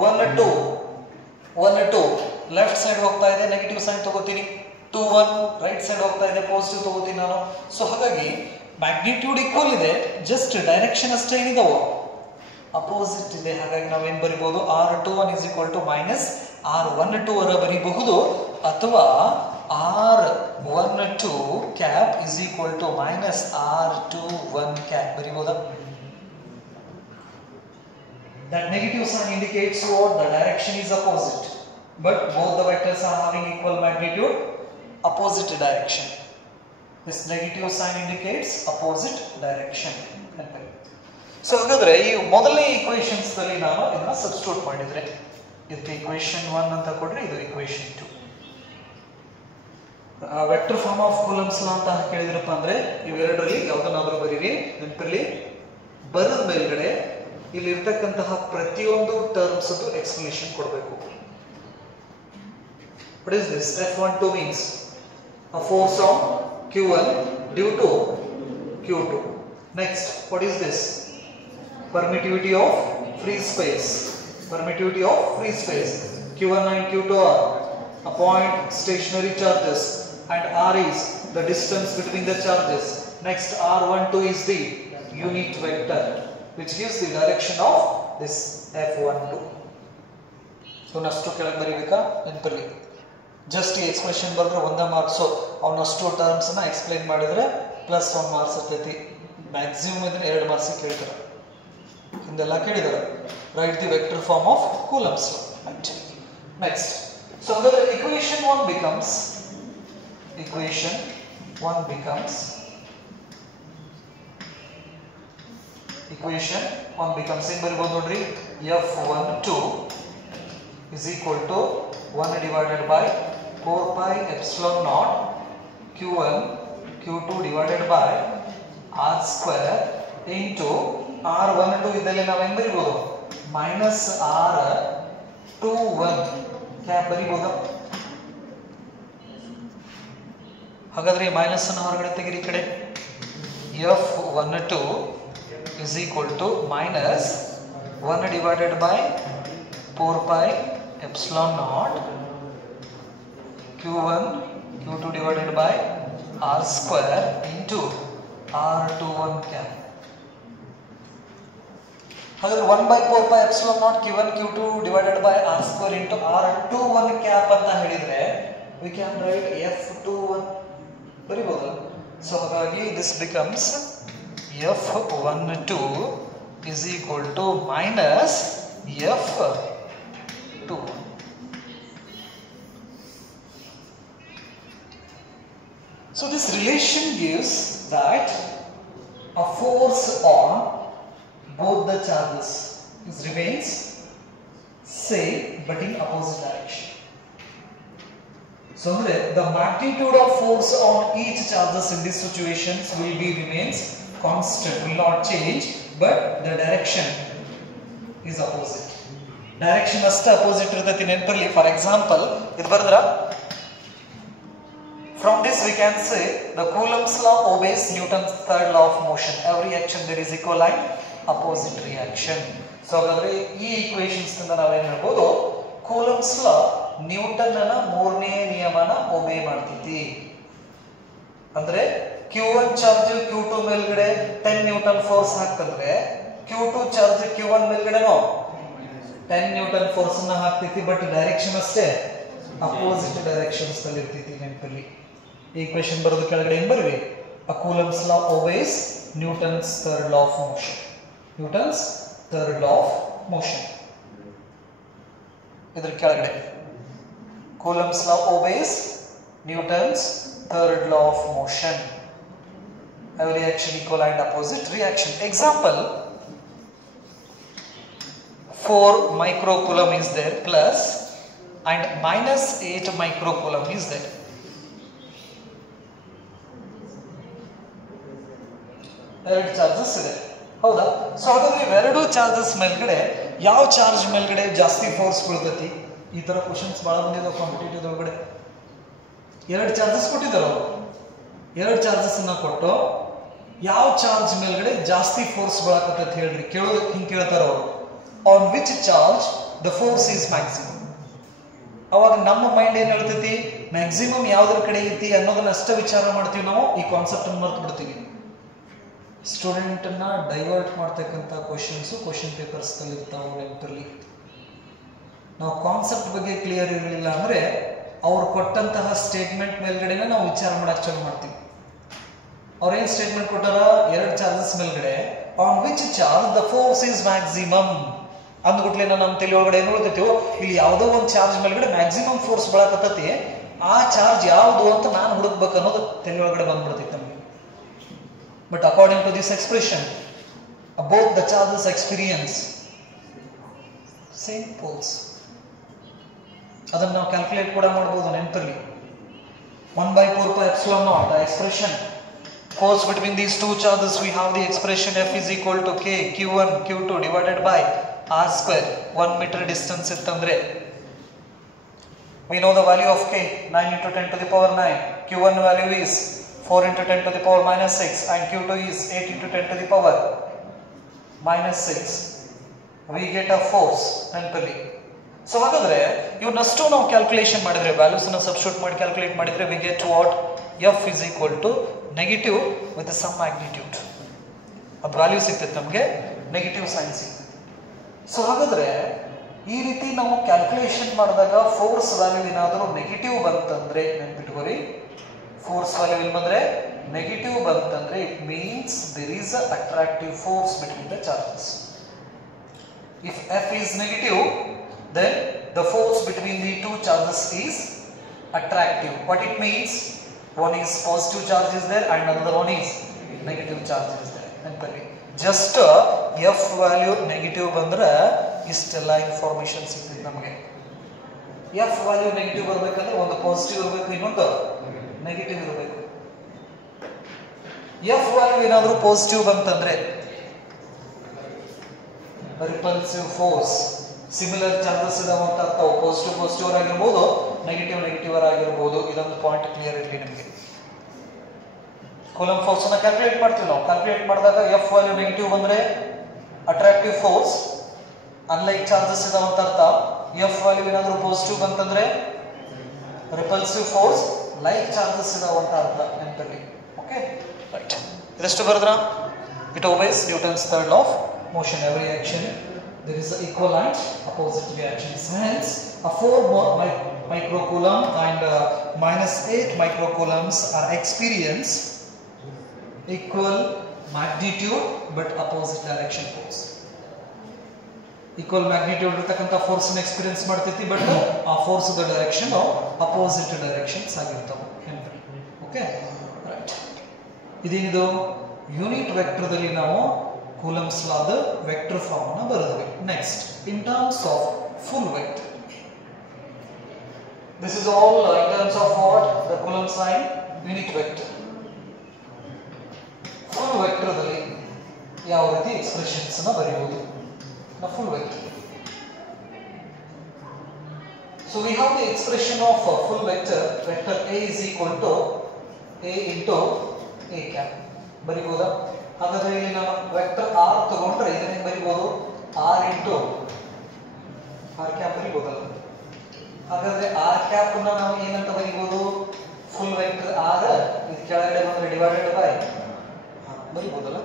1 2 ಲೆಫ್ಟ್ ಸೈಡ್ ಹೋಗ್ತಾ ಇದೆ, ನೆಗೆಟಿವ್ ಸೈನ್ ತಗೋತೀನಿ. 2 1 ರೈಟ್ ಸೈಡ್ ಹೋಗ್ತಾ ಇದೆ, ಪಾಸಿಟಿವ್ ತಗೋತೀನಿ ನಾನು. ಸೊ ಹಾಗಾಗಿ ಮ್ಯಾಗ್ನಿಟ್ಯೂಡ್ ಈಕ್ವಲ್ ಇದೆ, ಜಸ್ಟ್ ಡೈರೆಕ್ಷನ್ ಅಷ್ಟೇ ಏನಿದಾವು ಅಪೋಸಿಟ್ ಇದೆ. ಹಾಗಾಗಿ ನಾವೇನು ಬರಿಬಹುದು? R21 is equal to minus R12 ಅರ ಬರಿಬಹುದು, ಅಥವಾ R12 cap is equal to minus R21 cap ಬರಿಬಹುದಾ? That negative sign indicates what? The direction is opposite, but both the vectors are having equal magnitude, opposite direction. This negative sign indicates opposite direction. So ಹಾಗಾದ್ರೆ ಈ ಮೊದಲನೇ equations ದಲ್ಲಿ ನಾನು ಇದನ್ನ substitute ಮಾಡಿದ್ರೆ ಇದಕ್ಕೆ equation 1 ಅಂತ ಕೊಡ್ರಿ, ಇದು equation 2. Vector form of Coulomb's law ಅಂತ ಕೇಳಿದ್ರಪ್ಪ ಅಂದ್ರೆ ಇವೆರಡರಲ್ಲಿ ಯಾವ್ದನ್ನಾದ್ರೂ ಬರೀರಿ. ನೆನಪಿರಲಿ, ಬರದ ಮೇಲ್ಗಡೆ ಇಲ್ಲಿ ಇರ್ತಕ್ಕಂತಹ ಪ್ರತಿಯೊಂದು ಟರ್ಮ್ಸ್ ಅದು ಎಕ್ಸ್ಪ್ಲನೇಷನ್ ಕೊಡಬೇಕು. What is this? F12 means a force on Q1 due to Q2. Next, what is this? Permittivity of free space. Permittivity of free space. Q1 and Q2 are a point stationary charges, and R is the distance between the charges. Next, R12 is the unit vector which gives the direction of this F12. So ನಷ್ಟು ಕೆಳಗೆ ಬರೀಬೇಕಾ? ನೆನಪಿರಲಿ, just ಈ expression ಬರೆದ್ರೆ 1 marks. ಅವನಷ್ಟು terms ನ explain ಮಾಡಿದ್ರೆ plus 1 marks ಇರ್ತೈತಿ. Maximum ಇದನ್ನ 2 ಮಾರ್ಕ್ಸ್ ಕೇಳ್ತಾರೆ. ಹಿಂದೆಲ್ಲ ಕೇಳಿದಾರೆ. Right the vector form of Coulomb's law. Next, so ಹಾಗಾದ್ರೆ equation 1 becomes ಏನ್ ಬರೀಬಹುದು ನೋಡ್ರಿ? F12 is equal to 1 divided by 4 pi epsilon naught Q1 Q2 divided by R square into R12 ಇದ್ದಲ್ಲಿ ನಾವು ಹೆಂಗ್ ಬರೀಬಹುದು? minus R21 cap ಬರೀಬಹುದು. ಹಾಗಾದ್ರೆ ಈ minus ಅನ್ನು ಹೊರಗಡೆ ತೆಗಿರಿ. ಈ ಕಡೆ F12 is equal to minus 1 divided by 4 pi epsilon naught Q1 Q2 divided by R square into R21 cap. ಹಾಗಾದ್ರೆ 1 by 4 pi epsilon naught Q1 Q2 divided by R square into R21 cap ಅಂತ ಹೇಳಿದ್ರೆ we can write F21 ಬರೀಬಹುದು. So ಹಾಗಾಗಿ this becomes F12 is equal to minus F21. So this relation gives that a force on both the charges remains same but in opposite direction. So the magnitude of force on each charges in these situations will be remains constant, will not change, but the direction is opposite. Direction ಅಷ್ಟೇ opposite ಇರ್ತೈತಿ ನೆನಪಿರಲಿ. For example ಇದು ಬರೆದ್ರ from this we can say the Coulomb's law obeys Newton's third law of motion. Every action there is equal and opposite reaction. So ಹಾಗಾದ್ರೆ ಈ equations ಇಂದ ನಾವೇನ್ ಹೇಳ್ಬೋದು, coulombs ಲಾ ನ್ಯೂಟನ್ನ ಮೂರನೇ ನಿಯಮನ ಒಬೇ ಮಾಡ್ತೈತಿ. ಅಂದ್ರೆ Q1 ಚಾರ್ಜ್ Q2 ಮೇಲ್ಗಡೆ 10 ನ್ಯೂಟನ್ ಫೋರ್ಸ್ ಹಾಕ್ತಂದ್ರೆ Q2 ಚಾರ್ಜ್ Q1 ಮೇಲ್ಗಡೆನೋ 10 ನ್ಯೂಟನ್ ಫೋರ್ಸ್ ಅನ್ನ ಹಾಕ್ತೈತಿ. ಬಟ್ ಡೈರೆಕ್ಷನ್ ಅಷ್ಟೇ ಅಪೋಸಿಟ್ ಡೈರೆಕ್ಷನ್ಸ್ ನಲ್ಲಿ ಇರ್ತೈತಿ ನೆನಪಲ್ಲಿ. ಈ ಈಕ್ವೇಷನ್ ಬರೋದು ಕೆಳಗಡೆ ಹೆಂಗ್ ಬರ್ವಿ, a Coulomb's law obeys Newton's third law of motion. Newton's third law of motion. ಇದರ ಕೆಳಗಡೆ Coulomb's law obeys Newton's third law of motion. Every action equal and opposite reaction. Example, 4 microcoulomb is there plus and minus 8 microcoulomb is there. ಎರಡು charges ಇದೆ, ಹೌದಾ? So ಹಾಗಾದ್ರೆ ಇವೆರಡು charges ಮೇಲ್ಗಡೆ ಯಾವ charge ಮೇಲ್ಗಡೆ ಜಾಸ್ತಿ ಫೋರ್ಸ್ ಬೀಳ್ತೈತಿ? ಈ ತರ ಕ್ವಶನ್ಸ್ ಬಹಳ ಬಂದಿದ್ದಾವೆ ಕಾಂಪಿಟೇಟಿವ್ ಒಳಗಡೆ. ಎರಡು ಚಾರ್ಜಸ್ ಕೊಟ್ಟಿದ್ದಾರೆ ಅವರು, ಎರಡು ಚಾರ್ಜಸ್ ಅನ್ನ ಕೊಟ್ಟು ಯಾವ ಚಾರ್ಜ್ ಮೇಲ್ಗಡೆ ಜಾಸ್ತಿ ಫೋರ್ಸ್ ಬೀಳಕತ್ತೈತಿ ಹೇಳ್ರಿ. ಕೇಳೋದಕ್ಕೆ ಹಿಂಗೆ ಕೇಳ್ತಾರ ಅವರು, on which charge the force is maximum. ಅವಾಗ ನಮ್ಮ ಮೈಂಡ್ ಏನ್ ಹೇಳ್ತೈತಿ, ಮ್ಯಾಕ್ಸಿಮಮ್ ಯಾವ್ದ್ರ ಕಡೆ ಐತಿ ಅನ್ನೋದನ್ನ ಅಷ್ಟೇ ವಿಚಾರ ಮಾಡ್ತೀವಿ ನಾವು. ಈ ಕಾನ್ಸೆಪ್ಟ್ ಅನ್ನು ಮರ್ತು ಬಿಡ್ತೀವಿ. ಸ್ಟೂಡೆಂಟ್ ಅನ್ನ ಡೈವರ್ಟ್ ಮಾಡ್ತಕ್ಕಂಥ ಕ್ವಶನ್ ಪೇಪರ್ಸ್ ನಲ್ಲಿ ಇರ್ತಾವೆ ನೆನಪಿರಲಿ. ನಾವು ಕಾನ್ಸೆಪ್ಟ್ ಬಗ್ಗೆ ಕ್ಲಿಯರ್ ಇರಲಿಲ್ಲ ಅಂದ್ರೆ ಅವ್ರು ಕೊಟ್ಟಂತಹ ಸ್ಟೇಟ್ಮೆಂಟ್ ಮೇಲ್ಗಡೆನೆ ನಾವು ವಿಚಾರ ಮಾಡಕ್ ಚಾಲು ಮಾಡ್ತೀವಿ. ಅವ್ರೇನ್ ಸ್ಟೇಟ್ಮೆಂಟ್ ಕೊಟ್ಟಾರ, ಎರಡು ಚಾರ್ಜಸ್ ಮೇಲ್ಗಡೆ on which charge the force is maximum ಅಂದ್ಬಿಟ್ಲೆ ನಮ್ಮ ತಲೆ ಒಳಗಡೆ ಏನ್ ಉಳಿದೈತಿವೋ, ಇಲ್ಲಿ ಯಾವುದೋ ಒಂದು ಚಾರ್ಜ್ ಮೇಲ್ಗಡೆ ಮ್ಯಾಕ್ಸಿಮಮ್ ಫೋರ್ಸ್ ಬೆಳಕತ್ತೈತಿ, ಆ ಚಾರ್ಜ್ ಯಾವುದು ಅಂತ ನಾನು ಹುಡುಕ್ಬೇಕು ಅನ್ನೋದು ತಲೆ ಒಳಗಡೆ ಬಂದ್ಬಿಡ್ತೈತಿ ನಮಗೆ. But according to this expression, both the charges experience same pulse. ಅದನ್ನು ನಾವು ಕ್ಯಾಲ್ಕುಲೇಟ್ ಕೂಡ ಮಾಡಬಹುದು ನೆನಪಿರಲಿ. 1/4 pi epsilon naught, the expression force between these two charges, we have the expression F is equal to K Q1 Q2 divided by R square. 1 meter distance ಇತ್ತಂದ್ರೆ we know the value of K 9 into 10 to the power 9. Q1 value is 4 into 10 to the power minus 6 and Q2 is 8 into 10 to the power minus 6. We get a force ನೆನಪಲ್ಲಿ. So ಹಾಗಾದ್ರೆ ಇವನ್ನಷ್ಟು ನಾವು calculation ಮಾಡಿದ್ರೆ, values ಅನ್ನ substitute ಮಾಡಿ calculate ಮಾಡಿದ್ರೆ we get what F is equal to negative with some magnitude. ಅದು value ಸಿಗ್ತೈತೆ ನಮಗೆ, ನೆಗೆಟಿವ್ ಸೈನ್ ಸಿಗ್ತೈತೆ. ಸೊ ಹಾಗಾದ್ರೆ ಈ ರೀತಿ ನಾವು ಕ್ಯಾಲ್ಕುಲೇಷನ್ ಮಾಡಿದಾಗ ಫೋರ್ಸ್ ವ್ಯಾಲ್ಯೂ ಏನಾದರೂ ನೆಗೆಟಿವ್ ಬಂತಂದ್ರೆ ನೆನ್ಪಿಟ್ಕೋರಿ, ಫೋರ್ಸ್ ವ್ಯಾಲ್ಯೂ ಇಲ್ಲಿ ಬಂದ್ರೆ ನೆಗೆಟಿವ್ ಬಂತಂದ್ರೆ it means there is a attractive force between the charges. If F is negative, then the force between the two charges is attractive. What it means? One is positive charge is there and another one is negative charge is there. ನೆನಪಲ್ಲಿ just F value negative ಬಂದ್ರೆ ಇಷ್ಟೆಲ್ಲ information ಸಿಗ್ತದೆ ನಮಗೆ. F value negative ಬರಬೇಕಂದ್ರೆ ಒಂದು positive ಇರಬೇಕು, ಇನ್ನೊಂದು negative ಇರಬೇಕು. F ವ್ಯಾಲ್ಯೂ ಏನಾದರೂ ಪಾಸಿಟಿವ್ ಬಂತಂದ್ರೆ ರಿಪಲ್ಸಿವ್ ಫೋರ್ಸ್, ಸಿಮಿಲರ್ ಚಾರ್ಜಸ್ ಇದಾವೆ ಅಂತ ಅರ್ಥ. ಪಾಸಿಟಿವ್ ಆಗಿರ್ಬೋದು, ನೆಗೆಟಿವ್ ಆಗಿರ್ಬೋದು. ಇದೊಂದು ಪಾಯಿಂಟ್ ಕ್ಲಿಯರ್ ಇರಲಿ ನಿಮಗೆ. ಕೂಲಂಬ್ ಫೋರ್ಸ್ ಅನ್ನ ಕ್ಯಾಲ್ಕುಲೇಟ್ ಮಾಡ್ತೀವಿ ನಾವು. ಕ್ಯಾಲ್ಕುಲೇಟ್ ಮಾಡಿದಾಗ F ವ್ಯಾಲ್ಯೂ ನೆಗೆಟಿವ್ ಬಂದ್ರೆ ಅಟ್ರಾಕ್ಟಿವ್ ಫೋರ್ಸ್, ಅನ್ಲೈಕ್ ಚಾರ್ಜಸ್ ಇದಾವೆ ಅಂತ ಅರ್ಥ. F ವ್ಯಾಲ್ಯೂ ಏನಾದರೂ ಪಾಸಿಟಿವ್ ಬಂತಂದ್ರೆ ರಿಪಲ್ಸಿವ್ ಫೋರ್ಸ್, ಲೈಕ್ ಚಾರ್ಜಸ್ ಇದಾವೆ ಅಂತ ಅರ್ಥ ನೆನಪಲ್ಲಿ. Okay, right. ಇದಷ್ಟು ಬರೆದ್ರ it obeys Newton's third law of motion. Every action there is equal and opposite reactions. Hence, a 4 microcoulomb and minus 8 microcoulombs are experience equal magnitude but opposite direction force. Equal magnitude ಇರತಕ್ಕಂತ force ಅನ್ನು experience ಮಾಡ್ತೈತಿ, but ಆ force the direction opposite directions ಆಗಿರ್ತಾವೆ. Okay, right. ಇದೇನಿದು unit ವೆಕ್ಟರ್ದಲ್ಲಿ ನಾವು Coulomb's ಲಾದ vector form ಅನ್ನು ಬರೆದ್ವಿ. Next, in terms of full vector, this is all in terms of what the Coulomb sign unit vector. Full ವೆಕ್ಟರ್ದಲ್ಲಿ ಯಾವ ರೀತಿ ಎಕ್ಸ್ಪ್ರೆಷನ್ಸ್ ಅನ್ನು ಬರೆಯಬಹುದು? Full vector So we have the expression of full vector A is equal to A into A cap. ಬರಿಬೋದಾ? ಹಾಗಾದ್ರೆ ಇಲ್ಲಿ ನಾನು vector R ತಗೊಂಡ್ರೆ ಇದನ್ನ ಬರಿಬೋದು R into R cap ಬರಿಬೋದಲ್ಲ. ಹಾಗಾದ್ರೆ R cap ಅನ್ನು ನಾವು ಏನಂತ ಬರಿಬೋದು? ಫುಲ್ ವೆಕ್ಟರ್ R ಇದು ಕೆಳಗಡೆ ಬಂದ್ರೆ ಡಿವೈಡೆಡ್ ಬೈ ಬರಿಬೋದಲ್ಲ.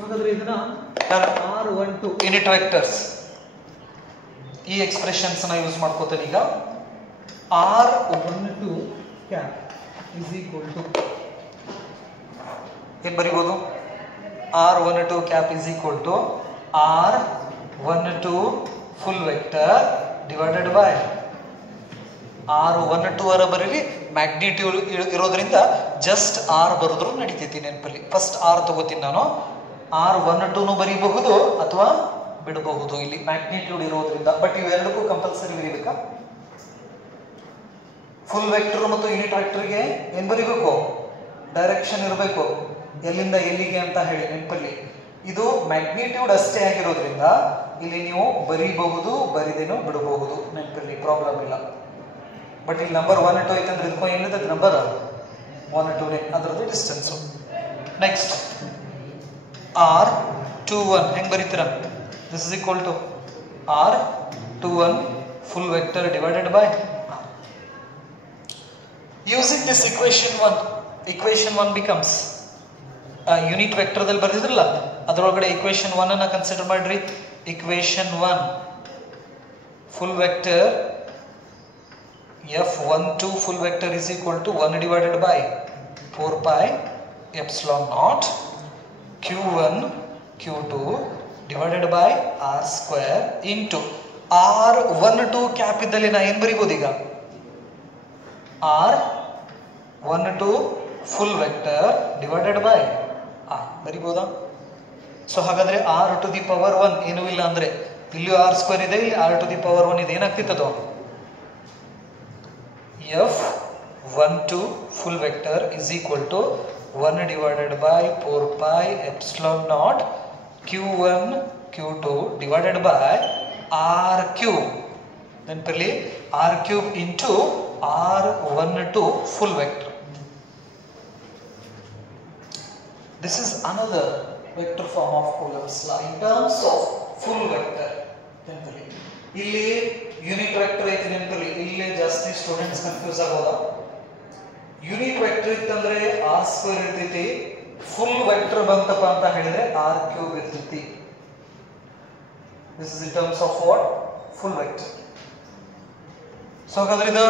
ಹಾಗಾದ್ರೆ ಇದನ್ನ R12 ಯೂನಿಟ್ ವೆಕ್ಟರ್ಸ್ ಈ ಎಕ್ಸ್ಪ್ರೆಷನ್ಸ್ ನ ಯೂಸ್ ಮಾಡ್ಕೋತೇನೆ ಈಗ. R12 cap is equal to ಏನು ಬರಿಬೋದು? R12 cap is equal to R12 full vector divided by R12 ಅರ ಬರೀಲಿ ಮ್ಯಾಗ್ನಿಟ್ಯೂಡ್ ಇರೋದ್ರಿಂದ ಜಸ್ಟ್ R ಬರೆದ್ರು ನಡೀತೈತಿ ನೆನಪಲ್ಲಿ. ಫಸ್ಟ್ R ತಗೋತೀನಿ ನಾನು. R12 ಬರೀಬಹುದು ಅಥವಾ ಬಿಡಬಹುದು ಇಲ್ಲಿ ಮ್ಯಾಗ್ನಿಟ್ಯೂಡ್ ಇರೋದ್ರಿಂದ. ಬಟ್ ಇವೆರಡಕ್ಕೂ ಕಂಪಲ್ಸರಿ ಬರೀಬೇಕಾ? ಫುಲ್ ವೆಕ್ಟರ್ ಮತ್ತು ಯೂನಿಟ್ ವೆಕ್ಟರ್ಗೆ ಏನ್ ಬರೀಬೇಕು? ಡೈರೆಕ್ಷನ್ ಇರಬೇಕು, ಎಲ್ಲಿಂದ ಎಲ್ಲಿಗೆ ಅಂತ ಹೇಳಿ ನೆನಪಲ್ಲಿ. ಇದು ಮ್ಯಾಗ್ನಿಟ್ಯೂಡ್ ಅಷ್ಟೇ ಆಗಿರೋದ್ರಿಂದ ಇಲ್ಲಿ ನೀವು ಬರೀಬಹುದು, ಬರಿದೇನು ಬಿಡಬಹುದು ನೆನಪಲ್ಲಿ, ಪ್ರಾಬ್ಲಮ್ ಇಲ್ಲ. ಬಟ್ ಇಲ್ಲಿ ನಂಬರ್ 1 2 ಐತಂದ್ರೆ ಇದಕ್ಕೂ ಏನಿದೆ ನಂಬರ್ 1 2 ಅದರದ್ದು ಡಿಸ್ಟೆನ್ಸ್. ನೆಕ್ಸ್ಟ್ R21 ಹೆಂಗ್ ಬರೀತೀರಾ? This is equal to R21 full vector divided by R. Using this equation 1 becomes unit ವೆಕ್ಟರ್ದಲ್ಲಿ ಬರ್ದಿದ್ರಲ್ಲ ಅದರೊಳಗಡೆ equation 1 ಅನ್ನ ಕನ್ಸಿಡರ್ ಮಾಡ್ರಿ. equation 1 full vector F12 full vector is equal to 1 divided by 4 pi epsilon naught q1 q2 divided by r square into R12 cap ಇದ್ದಲ್ಲಿ ನಾ ಏನು ಬರೀಬಹುದು ಈಗ? R12 full vector divided by R ಬರೀಬಹುದಾ? So ಹಾಗಾದ್ರೆ R to the power 1 ಏನೂ ಇಲ್ಲ ಅಂದ್ರೆ ಇಲ್ಲಿ R ಸ್ಕ್ವೇರ್ ಇದೆ, ಇಲ್ಲಿ R to the power 1 ಇದೆ, ಏನಾಗ್ತಿತ್ತದು? F12 full vector is equal to 1 divided by 4 pi epsilon naught q1 q2 divided by r cube. Then purely r cube into R12 full vector. This is another vector form of Coulomb's law in terms of full vector. Then purely ಇಲ್ಲಿ unit vector ಐತಿ ನೆನಪಲ್ಲಿ, ಇಲ್ಲಿ ಜಾಸ್ತಿ students confuse ಆಗೋದ. Unit vector ಇತ್ತಂದ್ರೆ R square ಇರ್ತೈತಿ, full vector ಬಂತಪ್ಪ ಅಂತ ಹೇಳಿದ್ರೆ R ಕ್ಯೂಬ್ ಇರ್ತೈತಿ. This is in terms of what? Full vector. So ಹಾಗಾದ್ರೆ ಇದು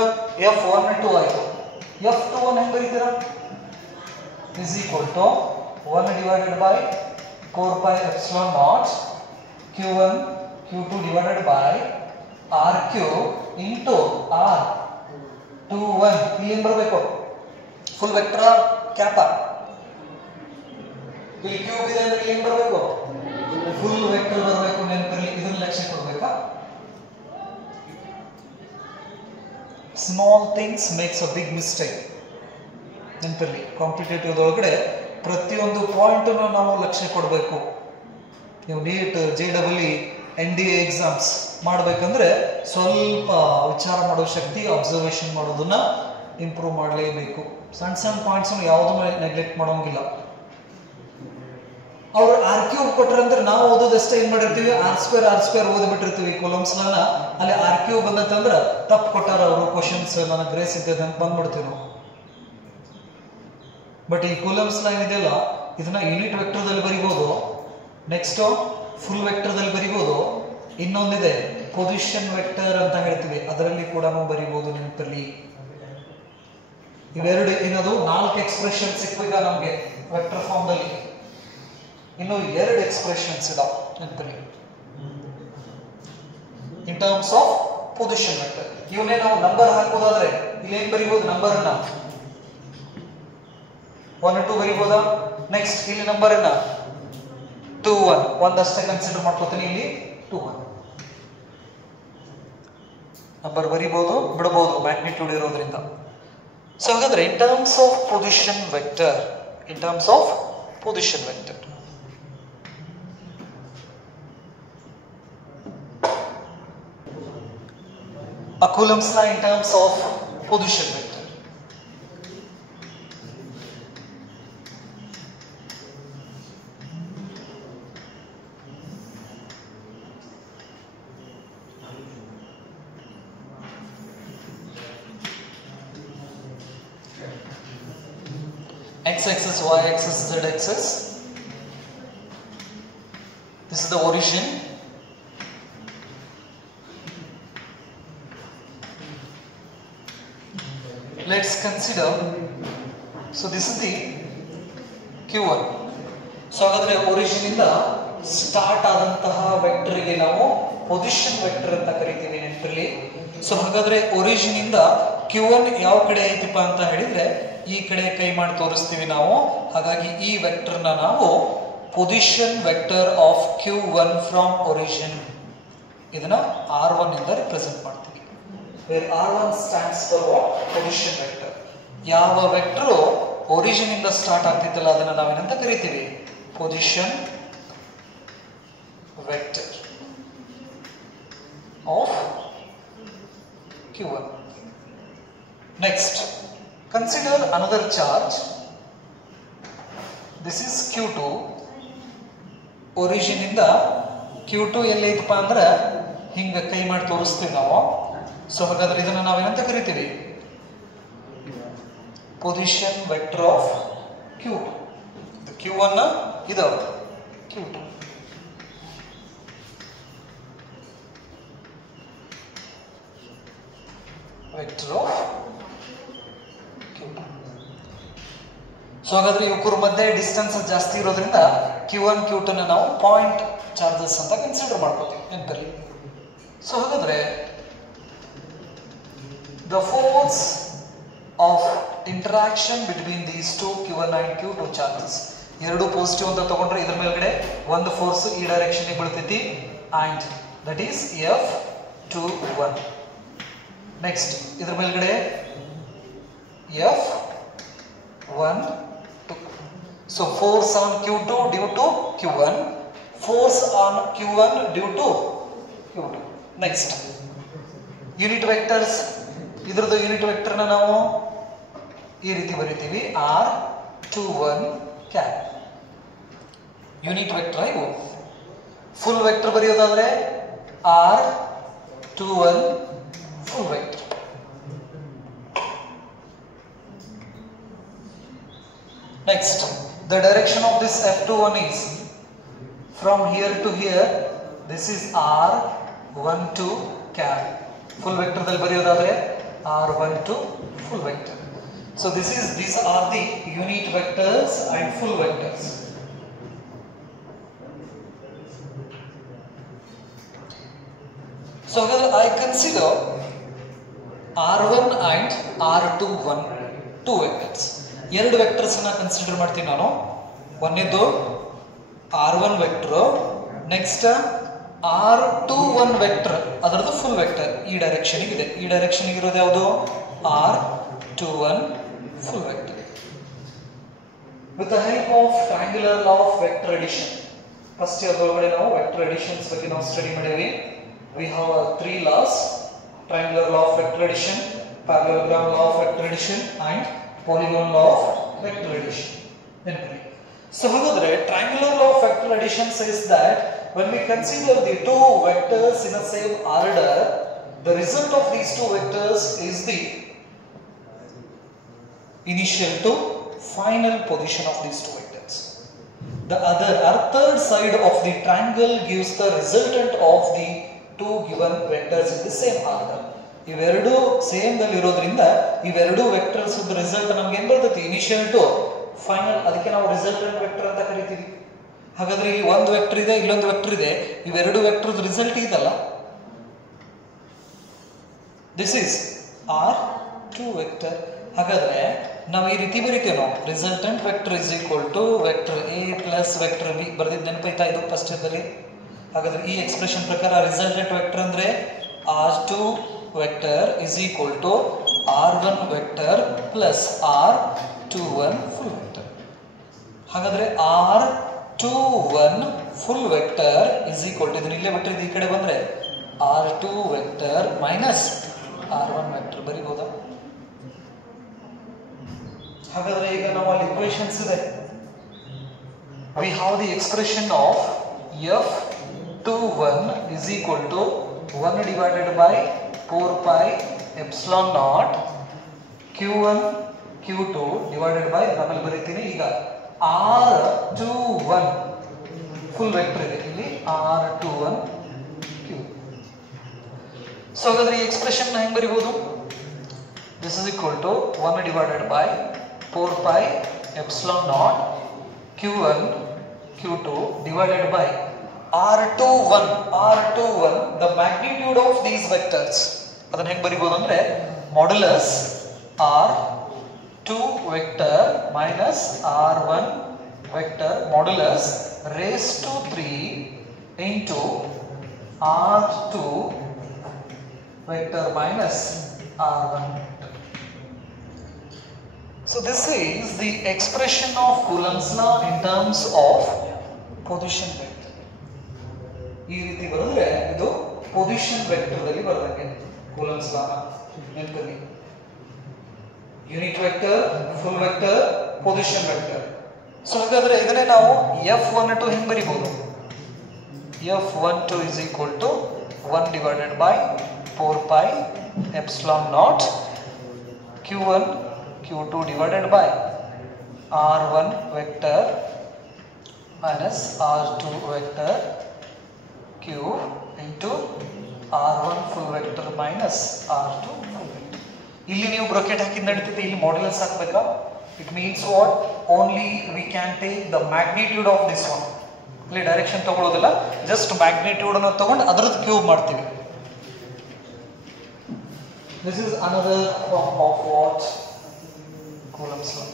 F12 ಆಯ್ತು. F21 ಹೆಂಗ್ ಬರೀತೀರಾ? Is equal to 1 divided by 4 pi epsilon naught q1 q2 divided by r cube into R21. ಇಲ್ಲಿ ಏನು ಬರಬೇಕು? Full vector cap. ಇಲ್ಲಿ ಕ್ಯೂಬ್ ಇದೆ ಅಂದ್ರೆ ಏನು ಬರಬೇಕು? ಫುಲ್ ವೆಕ್ಟರ್ ಬರಬೇಕು ನೆನಪಲ್ಲಿ. ಇದನ್ನ ಲಕ್ಷ್ಯ ಕೊಡಬೇಕಾ? Small things makes a big mistake ನೆನಪಲ್ಲಿ. ಕಾಂಪಿಟೇಟಿವ್ ಒಳಗಡೆ ಪ್ರತಿಯೊಂದು ಪಾಯಿಂಟ್ ನಾವು ಲಕ್ಷ್ಯ ಕೊಡಬೇಕು. ನೀವು ನೀಟ್ JEE NDA ಎಕ್ಸಾಮ್ಸ್ ಮಾಡಬೇಕಂದ್ರೆ ಸ್ವಲ್ಪ ವಿಚಾರ ಮಾಡೋ ಶಕ್ತಿ, ಅಬ್ಸರ್ವೇಷನ್ ಮಾಡೋದನ್ನ ಇಂಪ್ರೂವ್ ಮಾಡಲೇಬೇಕು. ಸಣ್ಣ ಸಣ್ಣ ಪಾಯಿಂಟ್ಸ್ ಯಾವುದೂ ನೆಗ್ಲೆಕ್ಟ್ ಮಾಡೋಂಗಿಲ್ಲ. ಅವ್ರು R ಕ್ಯೂಬ್ ಕೊಟ್ಟರಂದ್ರೆ ನಾವು ಓದೋದಷ್ಟೇ ಏನ್ ಮಾಡಿರ್ತೀವಿ? R ಸ್ಕ್ವೇರ್ ಓದ್ಬಿಟ್ಟಿರ್ತೀವಿ ಕೂಲಂಬ್ಸ್ ಲಾನ. ಅಲ್ಲಿ R ಕ್ಯೂಬ್ ಬಂದತ್ತಂದ್ರೆ ತಪ್ಪು ಕೊಟ್ಟಾರ ಅವರು, ಕ್ವಶನ್ಸ್ ನನಗೆ ಗ್ರೇಸ್ ಇದ್ದದ ಅಂತ ಬಂದ್ಬಿಡ್ತೀವಿ ನಾವು. ಬಟ್ ಈ ಕೂಲಂಬ್ಸ್ ಲೈನ್ ಇದೆಯಲ್ಲ ಇದನ್ನ ಯೂನಿಟ್ ವೆಕ್ಟರ್ದಲ್ಲಿ ಬರಿಬೋದು, ನೆಕ್ಸ್ಟ್ ಫುಲ್ ವೆಕ್ಟರ್ದಲ್ಲಿ ಬರಿಬೋದು, ಇನ್ನೊಂದಿದೆ ಪೊಸಿಷನ್ ವೆಕ್ಟರ್ ಅಂತ ಹೇಳ್ತೀವಿ, ಅದರಲ್ಲಿ ಕೂಡ ನಾವು ಬರಿಬೋದು ನೆನಪಲ್ಲಿ. ಇವೆರಡು ಏನದು 4 ಎಕ್ಸ್ಪ್ರೆಷನ್ ಸಿಕ್ಕಿಗ ನಮಗೆ ವೆಕ್ಟರ್ ಫಾರ್ಮ್ ದಲ್ಲಿ. ಇನ್ನು 2 ಎಕ್ಸ್ಪ್ರೆಷನ್ಸ್ ಇದಾವೆ ನೆನಪಲ್ಲಿ in terms of position vector. ಇವನ್ನೇ ನಾವು ನಂಬರ್ ಹಾಕೋದಾದ್ರೆ ಇಲ್ಲಿ ಏನ್ ಬರಿಬೋದು? ನಂಬರ್ ಅನ್ನ 1 2 ಬರಿಬೋದಾ? ನೆಕ್ಸ್ಟ್ ಇಲ್ಲಿ ನಂಬರ್ ಅನ್ನ 2 1 ಒಂದಷ್ಟೇ ಕನ್ಸಿಡರ್ ಮಾಡ್ಕೋತೀನಿ. ಇಲ್ಲಿ 2 1 ನಂಬರ್ ಬರಿಬಹುದು ಬಿಡಬಹುದು ಮ್ಯಾಗ್ನಿಟ್ಯೂಡ್ ಇರೋದ್ರಿಂದ. ಸೊ ಹಾಗಾದ್ರೆ ಇನ್ terms of position vector, in terms of position vector a Coulomb's law in terms of position vector. X-axis, Y-axis, Z-axis. This is the origin. Let's consider, so this is the Q1. So ಹಾಗಾದ್ರೆ origin ಇಂದ start ಆದಂತಹ vector ಗೆ ನಾವು position vector ಅಂತ ಕರಿತೀವಿ ನೆನಪಿರಲಿ. So ಹಾಗಾದ್ರೆ origin ಇಂದ Q1 ಯಾವ ಕಡೆ ಐತಿಪ್ಪ ಅಂತ ಹೇಳಿದ್ರೆ ಈ ಕಡೆ ಕೈ ಮಾಡಿ ತೋರಿಸ್ತೀವಿ ನಾವು. ಹಾಗಾಗಿ ಈ ವೆಕ್ಟರ್ ನ ನಾವು position vector of Q1 from origin ಇದನ್ನ R1 ಇಂದ ರಿಪ್ರೆಸೆಂಟ್ ಮಾಡ್ತೀವಿ. where R1 stands for what? Position vector. ಯಾವ ವೆಕ್ಟರ್ origin ಇಂದ ಸ್ಟಾರ್ಟ್ ಆಗ್ತಿತ್ತಲ್ಲ ಅದನ್ನ ನಾವೇನಂತ ಕರಿತೀವಿ? Position vector of Q1. Next, consider another charge. This is Q2. Origin ಇಂದ Q2 ಎಲ್ಲಿ ಐತಪ್ಪ ಅಂದ್ರೆ ಹಿಂಗ ಕೈ ಮಾಡಿ ತೋರಿಸ್ತೀವಿ ನಾವು. ಸೊ ಹಾಗಾದ್ರೆ ಇದನ್ನ ನಾವೇನಂತ ಕರಿತೀವಿ? Position vector of Q2. Q1 ಇದು Q2. Vector of Q2. So ಹಾಗಾದ್ರೆ ಇವಕ್ಕೂರ ಮಧ್ಯೆ ಡಿಸ್ಟೆನ್ಸ್ ಜಾಸ್ತಿ ಇರೋದ್ರಿಂದ Q1 Q2 ನ ನಾವು ಪಾಯಿಂಟ್ ಚಾರ್ಜಸ್ ಅಂತ ಕನ್ಸಿಡರ್ ಮಾಡ್ಕೋತೀವಿ ನೆನಪಲ್ಲಿ. ಸೊ ಹಾಗಾದ್ರೆ the force of interaction between these two Q1 and Q2 charges, ಎರಡು ಪಾಸಿಟಿವ್ ಅಂತ ತಗೊಂಡ್ರೆ ಇದರ ಮೇಲ್ಗಡೆ ಒಂದು ಫೋರ್ಸ್ ಈ ಡೈರೆಕ್ಷನ್ ಗೆ ಬೀಳ್ತೈತಿ and that is F21. Next ಇದರ ಮೇಲ್ಗಡೆ F12. so force on Q2 due to Q1, force on Q1 due to Q2. next unit vectors, ಇದರದ್ದು ಯೂನಿಟ್ ವೆಕ್ಟರ್ ನ ನಾವು ಈ ರೀತಿ ಬರೀತೀವಿ R21 ಕ್ಯಾಪ್. ಯೂನಿಟ್ ವೆಕ್ಟರ್ ಇವು. ಫುಲ್ ವೆಕ್ಟರ್ ಬರೆಯೋದಾದ್ರೆ R21 full vector. Next the direction of this F21 is from here to here. this is R12 cap. Full vector ದಲ್ಲಿ ಬರೆಯೋದಾದ್ರೆ R12 full vector. So these are the unit vectors and full vectors. So I consider R1 and R21 two vectors. ಎರಡು vectors ಅನ್ನ consider ಮಾಡ್ತೀನಿ ನಾನು. ಒಂದೇದು R1 vector, next R21 vector ಅದರದ್ದು full vector ಈ direction ಇದೆ. ಈ direction ಇರೋದು ಯಾವುದು? R21 full vector. With the help of triangular law of vector addition, first year ಒಳಗಡೆ ನಾವು vector additions ಬಗ್ಗೆ ನಾವು ಸ್ಟಡಿ ಮಾಡಿದ್ವಿ. We have three laws: triangular law of vector addition, parallelogram law of vector addition and polygon law of vector addition. So ಹಾಗಾದ್ರೆ triangular law of vector addition says that when we consider the two vectors in a same order, the result of these two vectors is the initial to final position of these two vectors. The other or third side of the triangle gives the resultant of the two given vectors in the same order. ಇವೆರಡು same ದಲ್ಲಿ ಇರೋದ್ರಿಂದ ಇವೆರಡು vectors result ನಮಗೆ ಏನು ಬರ್ತೈತಿ? Initial to final. ಅದಕ್ಕೆ ನಾವು resultant vector ಅಂತ ಕರಿತೀವಿ. ಹಾಗಾದ್ರೆ ಇಲ್ಲಿ ಒಂದು ವೆಕ್ಟರ್ ಇದೆ, ಇಲ್ಲೊಂದು ವೆಕ್ಟರ್ ಇದೆ, ಇವೆರಡು ವೆಕ್ಟರ್ ರಿಸಲ್ಟ್ ಇದಲ್ಲ. This is R2 vector. ಹಾಗಾದ್ರೆ ನಾವು ಈ ರೀತಿ ಬರೀತೇವೆ ನಾವು resultant vector is equal to vector A plus vector B. ಬರ್ದಿದ್ದು ನೆನಪೈತಾ ಇದು ಫಸ್ಟ್ ಇಯರ್ದಲ್ಲಿ? ಹಾಗಾದ್ರೆ ಈ ಎಕ್ಸ್ಪ್ರೆಷನ್ ಪ್ರಕಾರ ರಿಸಲ್ಟೆಂಟ್ ವೆಕ್ಟರ್ ಅಂದ್ರೆ R2 vector is equal to r1 vector plus r21 full vector. ಹಾಗಾದ್ರೆ r21 full vector is equal to, ಇದನ್ನ ಇಲ್ಲೇ ಬಿಟ್ಟರೆ ಈ ಕಡೆ ಬಂದ್ರೆ r2 vector minus r1 vector ಬರೀಬಹುದಾ? ಹಾಗಾದ್ರೆ ಈಗ ನಾವು ಅಲ್ಲಿ ಇಕ್ವೇಷನ್ಸ್ ಇದೆ. We have the expression of f21 is equal to 1 divided by 4 pi epsilon naught q1 q2 divided by, ಆಮೇಲೆ ಬರೀತೀನಿ ಈಗ r21 full vector ಇದೆ ಇಲ್ಲಿ r21 q. ಸೊ ಹಾಗಾದ್ರೆ ಈ ಎಕ್ಸ್ಪ್ರೆಷನ್ ಹೆಂಗೆ ಬರೀಬಹುದು? This is equal to 1 divided by 4 pi epsilon naught q1 q2 divided by r21 the magnitude of these vectors. ಅದನ್ನ ಹೆಂಗೆ ಬರೀಬಹುದು ಅಂದ್ರೆ modulus r2 vector minus r1 vector modulus raised to 3 into r2 vector minus r1 vector. So this is the expression of Coulomb's law in terms of position vector. ಈ ರೀತಿ ಬರೆದ್ರೆ ಇದು position vector ದಲ್ಲಿ ಬರೆದಂಗೆ coulombs ಲಾ ನೆನಪಲ್ಲಿ unit vector, full vector, position vector. So ಹಾಗಾದ್ರೆ ಇದನ್ನೇ ನಾವು f12 ಹೆಂಗೆ ಬರೀಬಹುದು? f12 is equal to 1 divided by 4 pi epsilon naught q1 q2 divided by r1 vector minus r2 vector q into r1 full vector minus r2 full vector. ಇಲ್ಲಿ ನೀವು bracket ಹಾಕಿ ನಡೀತಿದೆ, ಇಲ್ಲಿ modulus ಹಾಕಬೇಕಾ? It means what? Only we can take the magnitude of this one. ಇಲ್ಲಿ direction ತಗೊಳ್ಳೋದಿಲ್ಲ, just magnitude ಅನ್ನು ತಗೊಂಡು ಅದರದ್ದು ಕ್ಯೂಬ್ ಮಾಡ್ತೀವಿ. This is another form of what? Coulomb's law.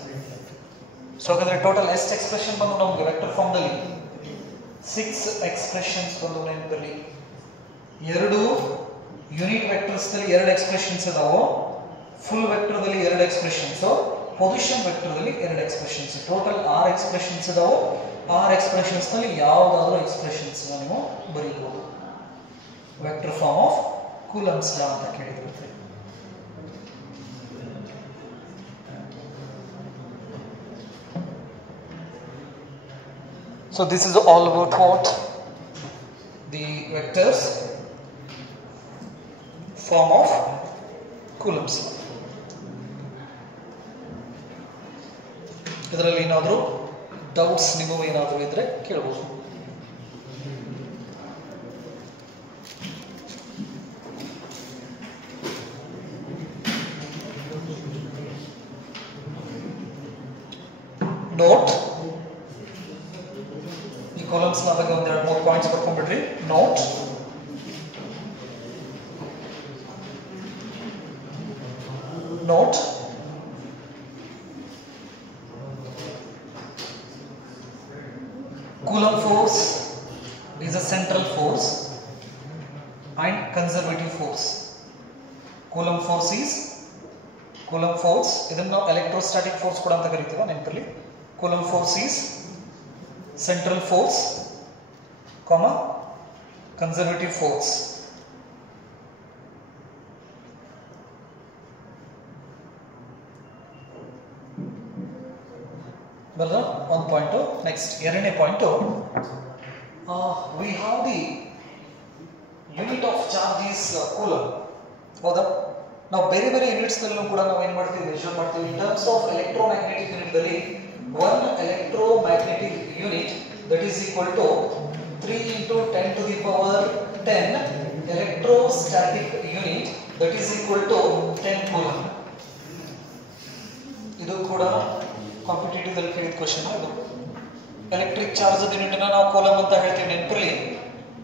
So ಹಾಗಾದ್ರೆ ಟೋಟಲ್ ಎಷ್ಟು ಎಕ್ಸ್ಪ್ರೆಷನ್ ಬಂದು ನಮಗೆ ವೆಕ್ಟರ್ ಫಾರ್ಮ್ ದಲ್ಲಿ? 6 ಎಕ್ಸ್ಪ್ರೆಷನ್ಸ್ ಬಂದು ನೆನಪಲ್ಲಿ. ಎರಡು ಯೂನಿಟ್ ವೆಕ್ಟರ್ಸ್ ದಲ್ಲಿ 2 ಎಕ್ಸ್ಪ್ರೆಷನ್ಸ್ ಇದಾವೆ, ಫುಲ್ ವೆಕ್ಟರ್ ದಲ್ಲಿ 2 ಎಕ್ಸ್ಪ್ರೆಷನ್ಸ್, ಪೊಸಿಷನ್ ವೆಕ್ಟರ್ ದಲ್ಲಿ 2 ಎಕ್ಸ್ಪ್ರೆಷನ್ಸ್. ಟೋಟಲ್ 6 ಎಕ್ಸ್ಪ್ರೆಷನ್ಸ್ ಇದಾವೆ. 6 ಎಕ್ಸ್ಪ್ರೆಷನ್ಸ್ ನಲ್ಲಿ ಯಾವುದಾದ್ರೂ ಎಕ್ಸ್ಪ್ರೆಷನ್ಸ್ ನೀವು ಬರೀಬಹುದು. Vector form of Coulomb's law ಅಂತ ಕೇಳಿದಿರುತ್ತೆ. So this is all about what? The vectors form of Coulomb's law. ಇದರಲ್ಲಿ ಏನಾದರೂ ಡೌಟ್ಸ್ ನಿಮಗೆ ಏನಾದರೂ ಇದ್ರೆ ಕೇಳಬಹುದು. ನೋಟ್ ಕೂಲಂಬ್ಸ್ ಲಾ ಬಗ್ಗೆ ಒಂದು 2-3 ಪಾಯಿಂಟ್ಸ್ ಬರ್ಕೊಂಡ್ಬಿಡ್ರಿ. Note Coulomb force is a central force and conservative force. Coulomb force ಇದನ್ನು ನಾವು ಎಲೆಕ್ಟ್ರೋಸ್ಟಾಟಿಕ್ ಫೋರ್ಸ್ ಕೂಡ ಅಂತ ಕರಿತೀವಿ, ನೆನಪಿರಲಿ. Coulomb force is central force, conservative force. ಬರಲ್ಲ ಒಂದು ಪಾಯಿಂಟು. ನೆಕ್ಸ್ಟ್ ಎರಡನೇ point, we have the unit of charge is coulomb. ಹೌದಾ? ನಾವು ಬೇರೆ ಬೇರೆ ಯೂನಿಟ್ಸ್ ನಲ್ಲೂ ಕೂಡ ನಾವು ಏನು ಮಾಡ್ತೀವಿ, ಮೆಷರ್ ಮಾಡ್ತೀವಿ. ಇನ್ ಟರ್ಮ್ಸ್ ಆಫ್ ಎಲೆಕ್ಟ್ರೋಮ್ಯಾಗ್ನೆಟಿಕ್ ಯೂನಿಟ್ ದಲ್ಲಿ 1 electromagnetic unit that is equal to 3 into 10 to the power 10 electrostatic unit that is equal to 10 coulomb. ಇದು ಕೂಡ ಕಾಂಪಿಟೇಟಿವ್ ಅಲ್ಲಿ ಕೇಳಿದ ಕ್ವೆಶ್ಚನ್. ಇದು ಎಲೆಕ್ಟ್ರಿಕ್ ಚಾರ್ಜ್ ಯೂನಿಟ್ ನಾವು ಕೂಲಂಬ್ ಅಂತ ಹೇಳ್ತೀವಿ, ನೆನಪಿರಲಿ.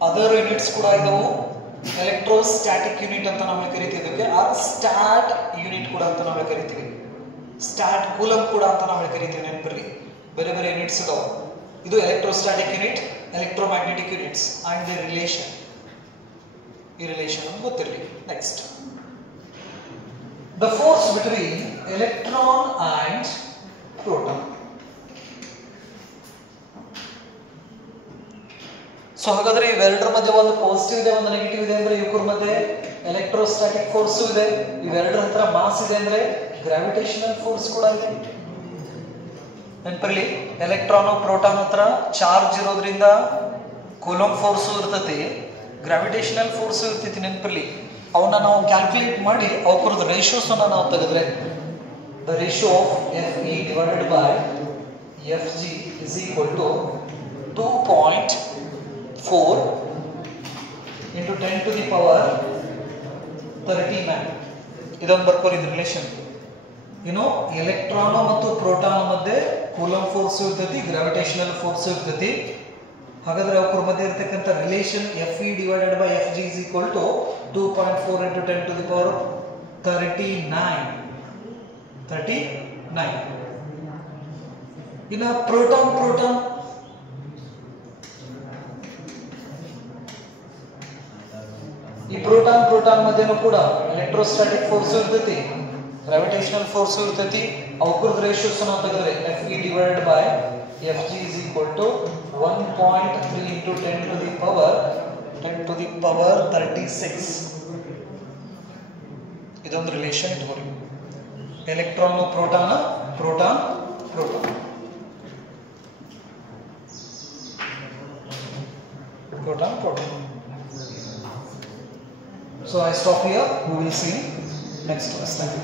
ಅದರ್ ಯೂನಿಟ್ಸ್ ಕೂಡ ಇದಾವು. ಎಲೆಕ್ಟ್ರೋಸ್ಟಾಟಿಕ್ ಯೂನಿಟ್ ಅಂತ ನಾವು ಕರಿತೀವಿ, ಇದಕ್ಕೆ ಆರ್ ಸ್ಟಾಟ್ ಯೂನಿಟ್ ಕೂಡ ಅಂತ ನಾವು ಕರಿತೀವಿ. ಸ್ಟಾಟ್ ಕೂಲಂಬ್ ಕೂಡ ಅಂತ ನಾವು ಕರಿತೀವಿ, ನೆನಪಿರಲಿ. ಬೇರೆ ಬೇರೆ ಯೂನಿಟ್ಸ್ ಇದಾವೆ. ಇದು electrostatic unit, electromagnetic units and the relation. ಈ ರಿಲೇಷನ್ ನಮ್ಗೆ ಗೊತ್ತಿರಲಿ. Next the force between electron and proton. So ಹಾಗಾದ್ರೆ ಇವೆರಡರ ಮಧ್ಯೆ ಒಂದು ಪಾಸಿಟಿವ್ ಇದೆ ಒಂದು ನೆಗೆಟಿವ್ ಇದೆ ಅಂದ್ರೆ ಇವ್ರ ಮಧ್ಯೆ ಎಲೆಕ್ಟ್ರೋಸ್ಟಾಟಿಕ್ ಫೋರ್ಸ್ ಇದೆ, ಇವೆರಡರ ಹತ್ರ ಮಾಸ್ ಇದೆ ಅಂದ್ರೆ ಗ್ರಾವಿಟೇಷನಲ್ ಫೋರ್ಸ್ ಕೂಡ ಇದೆ. ನೆನಪಲ್ಲಿ ಎಲೆಕ್ಟ್ರಾನ್ ಪ್ರೋಟಾನ್ ಹತ್ರ ಚಾರ್ಜ್ ಇರೋದ್ರಿಂದ ಕೂಲಂಬ್ ಫೋರ್ಸ್ ಇರ್ತೈತಿ, ಗ್ರಾವಿಟೇಷನಲ್ ಫೋರ್ಸ್ ಇರ್ತೈತಿ. ನೆನಪಲ್ಲಿ ಅವನ್ನ ನಾವು ಕ್ಯಾಲ್ಕುಲೇಟ್ ಮಾಡಿ ಅವಕ್ಕರದ ರೇಷಿಯೋಸ್ ಅನ್ನ ನಾವು ತೆಗೆದ್ರೆ the ratio of FE divided by FG is equal to 2.4 into 10 to the power 39. ಇದೊಂದು ಬರ್ಕೋರಿ ರಿಲೇಷನ್. ಎಲೆಕ್ಟ್ರಾನ್ ಮತ್ತು ಪ್ರೋಟಾನ್ ಮಧ್ಯೆ ಕೂಲಂಬ್ ಫೋರ್ಸ್ ಇರ್ತೈತಿ, ಗ್ರಾವಿಟೇಷನಲ್ ಫೋರ್ಸ್ ಇರ್ತೈತಿ. ಹಾಗಾದ್ರೆ ಅವರ ಮಧ್ಯೆ ಇರತಕ್ಕಂತ relation FE divided by FG is equal to 2.4 into 10 to the power 39. ಇನ್ನ ಪ್ರೋಟಾನ್ ಈ ಪ್ರೋಟಾನ್ ಮಧ್ಯೆನೂ ಕೂಡ ಎಲೆಕ್ಟ್ರೋಸ್ಟಾಟಿಕ್ ಫೋರ್ಸ್ ಇರ್ತೈತಿ, ಗ್ರಾವಿಟೇಷನಲ್ ಫೋರ್ಸ್ ಇರ್ತೈತಿ. ಅವಕ್ಕರದ ರೇಷಿಯೋಸ್ ನಾವು ತೆಗೆದ್ರೆ FE divided by FG is equal to 1.3 into 10 to the power 36. ಇದೊಂದು ರಿಲೇಷನ್ ಇಟ್ಕೊಳ್ಳಿ. Electron proton. So I stop here. We will see next class. Thank you.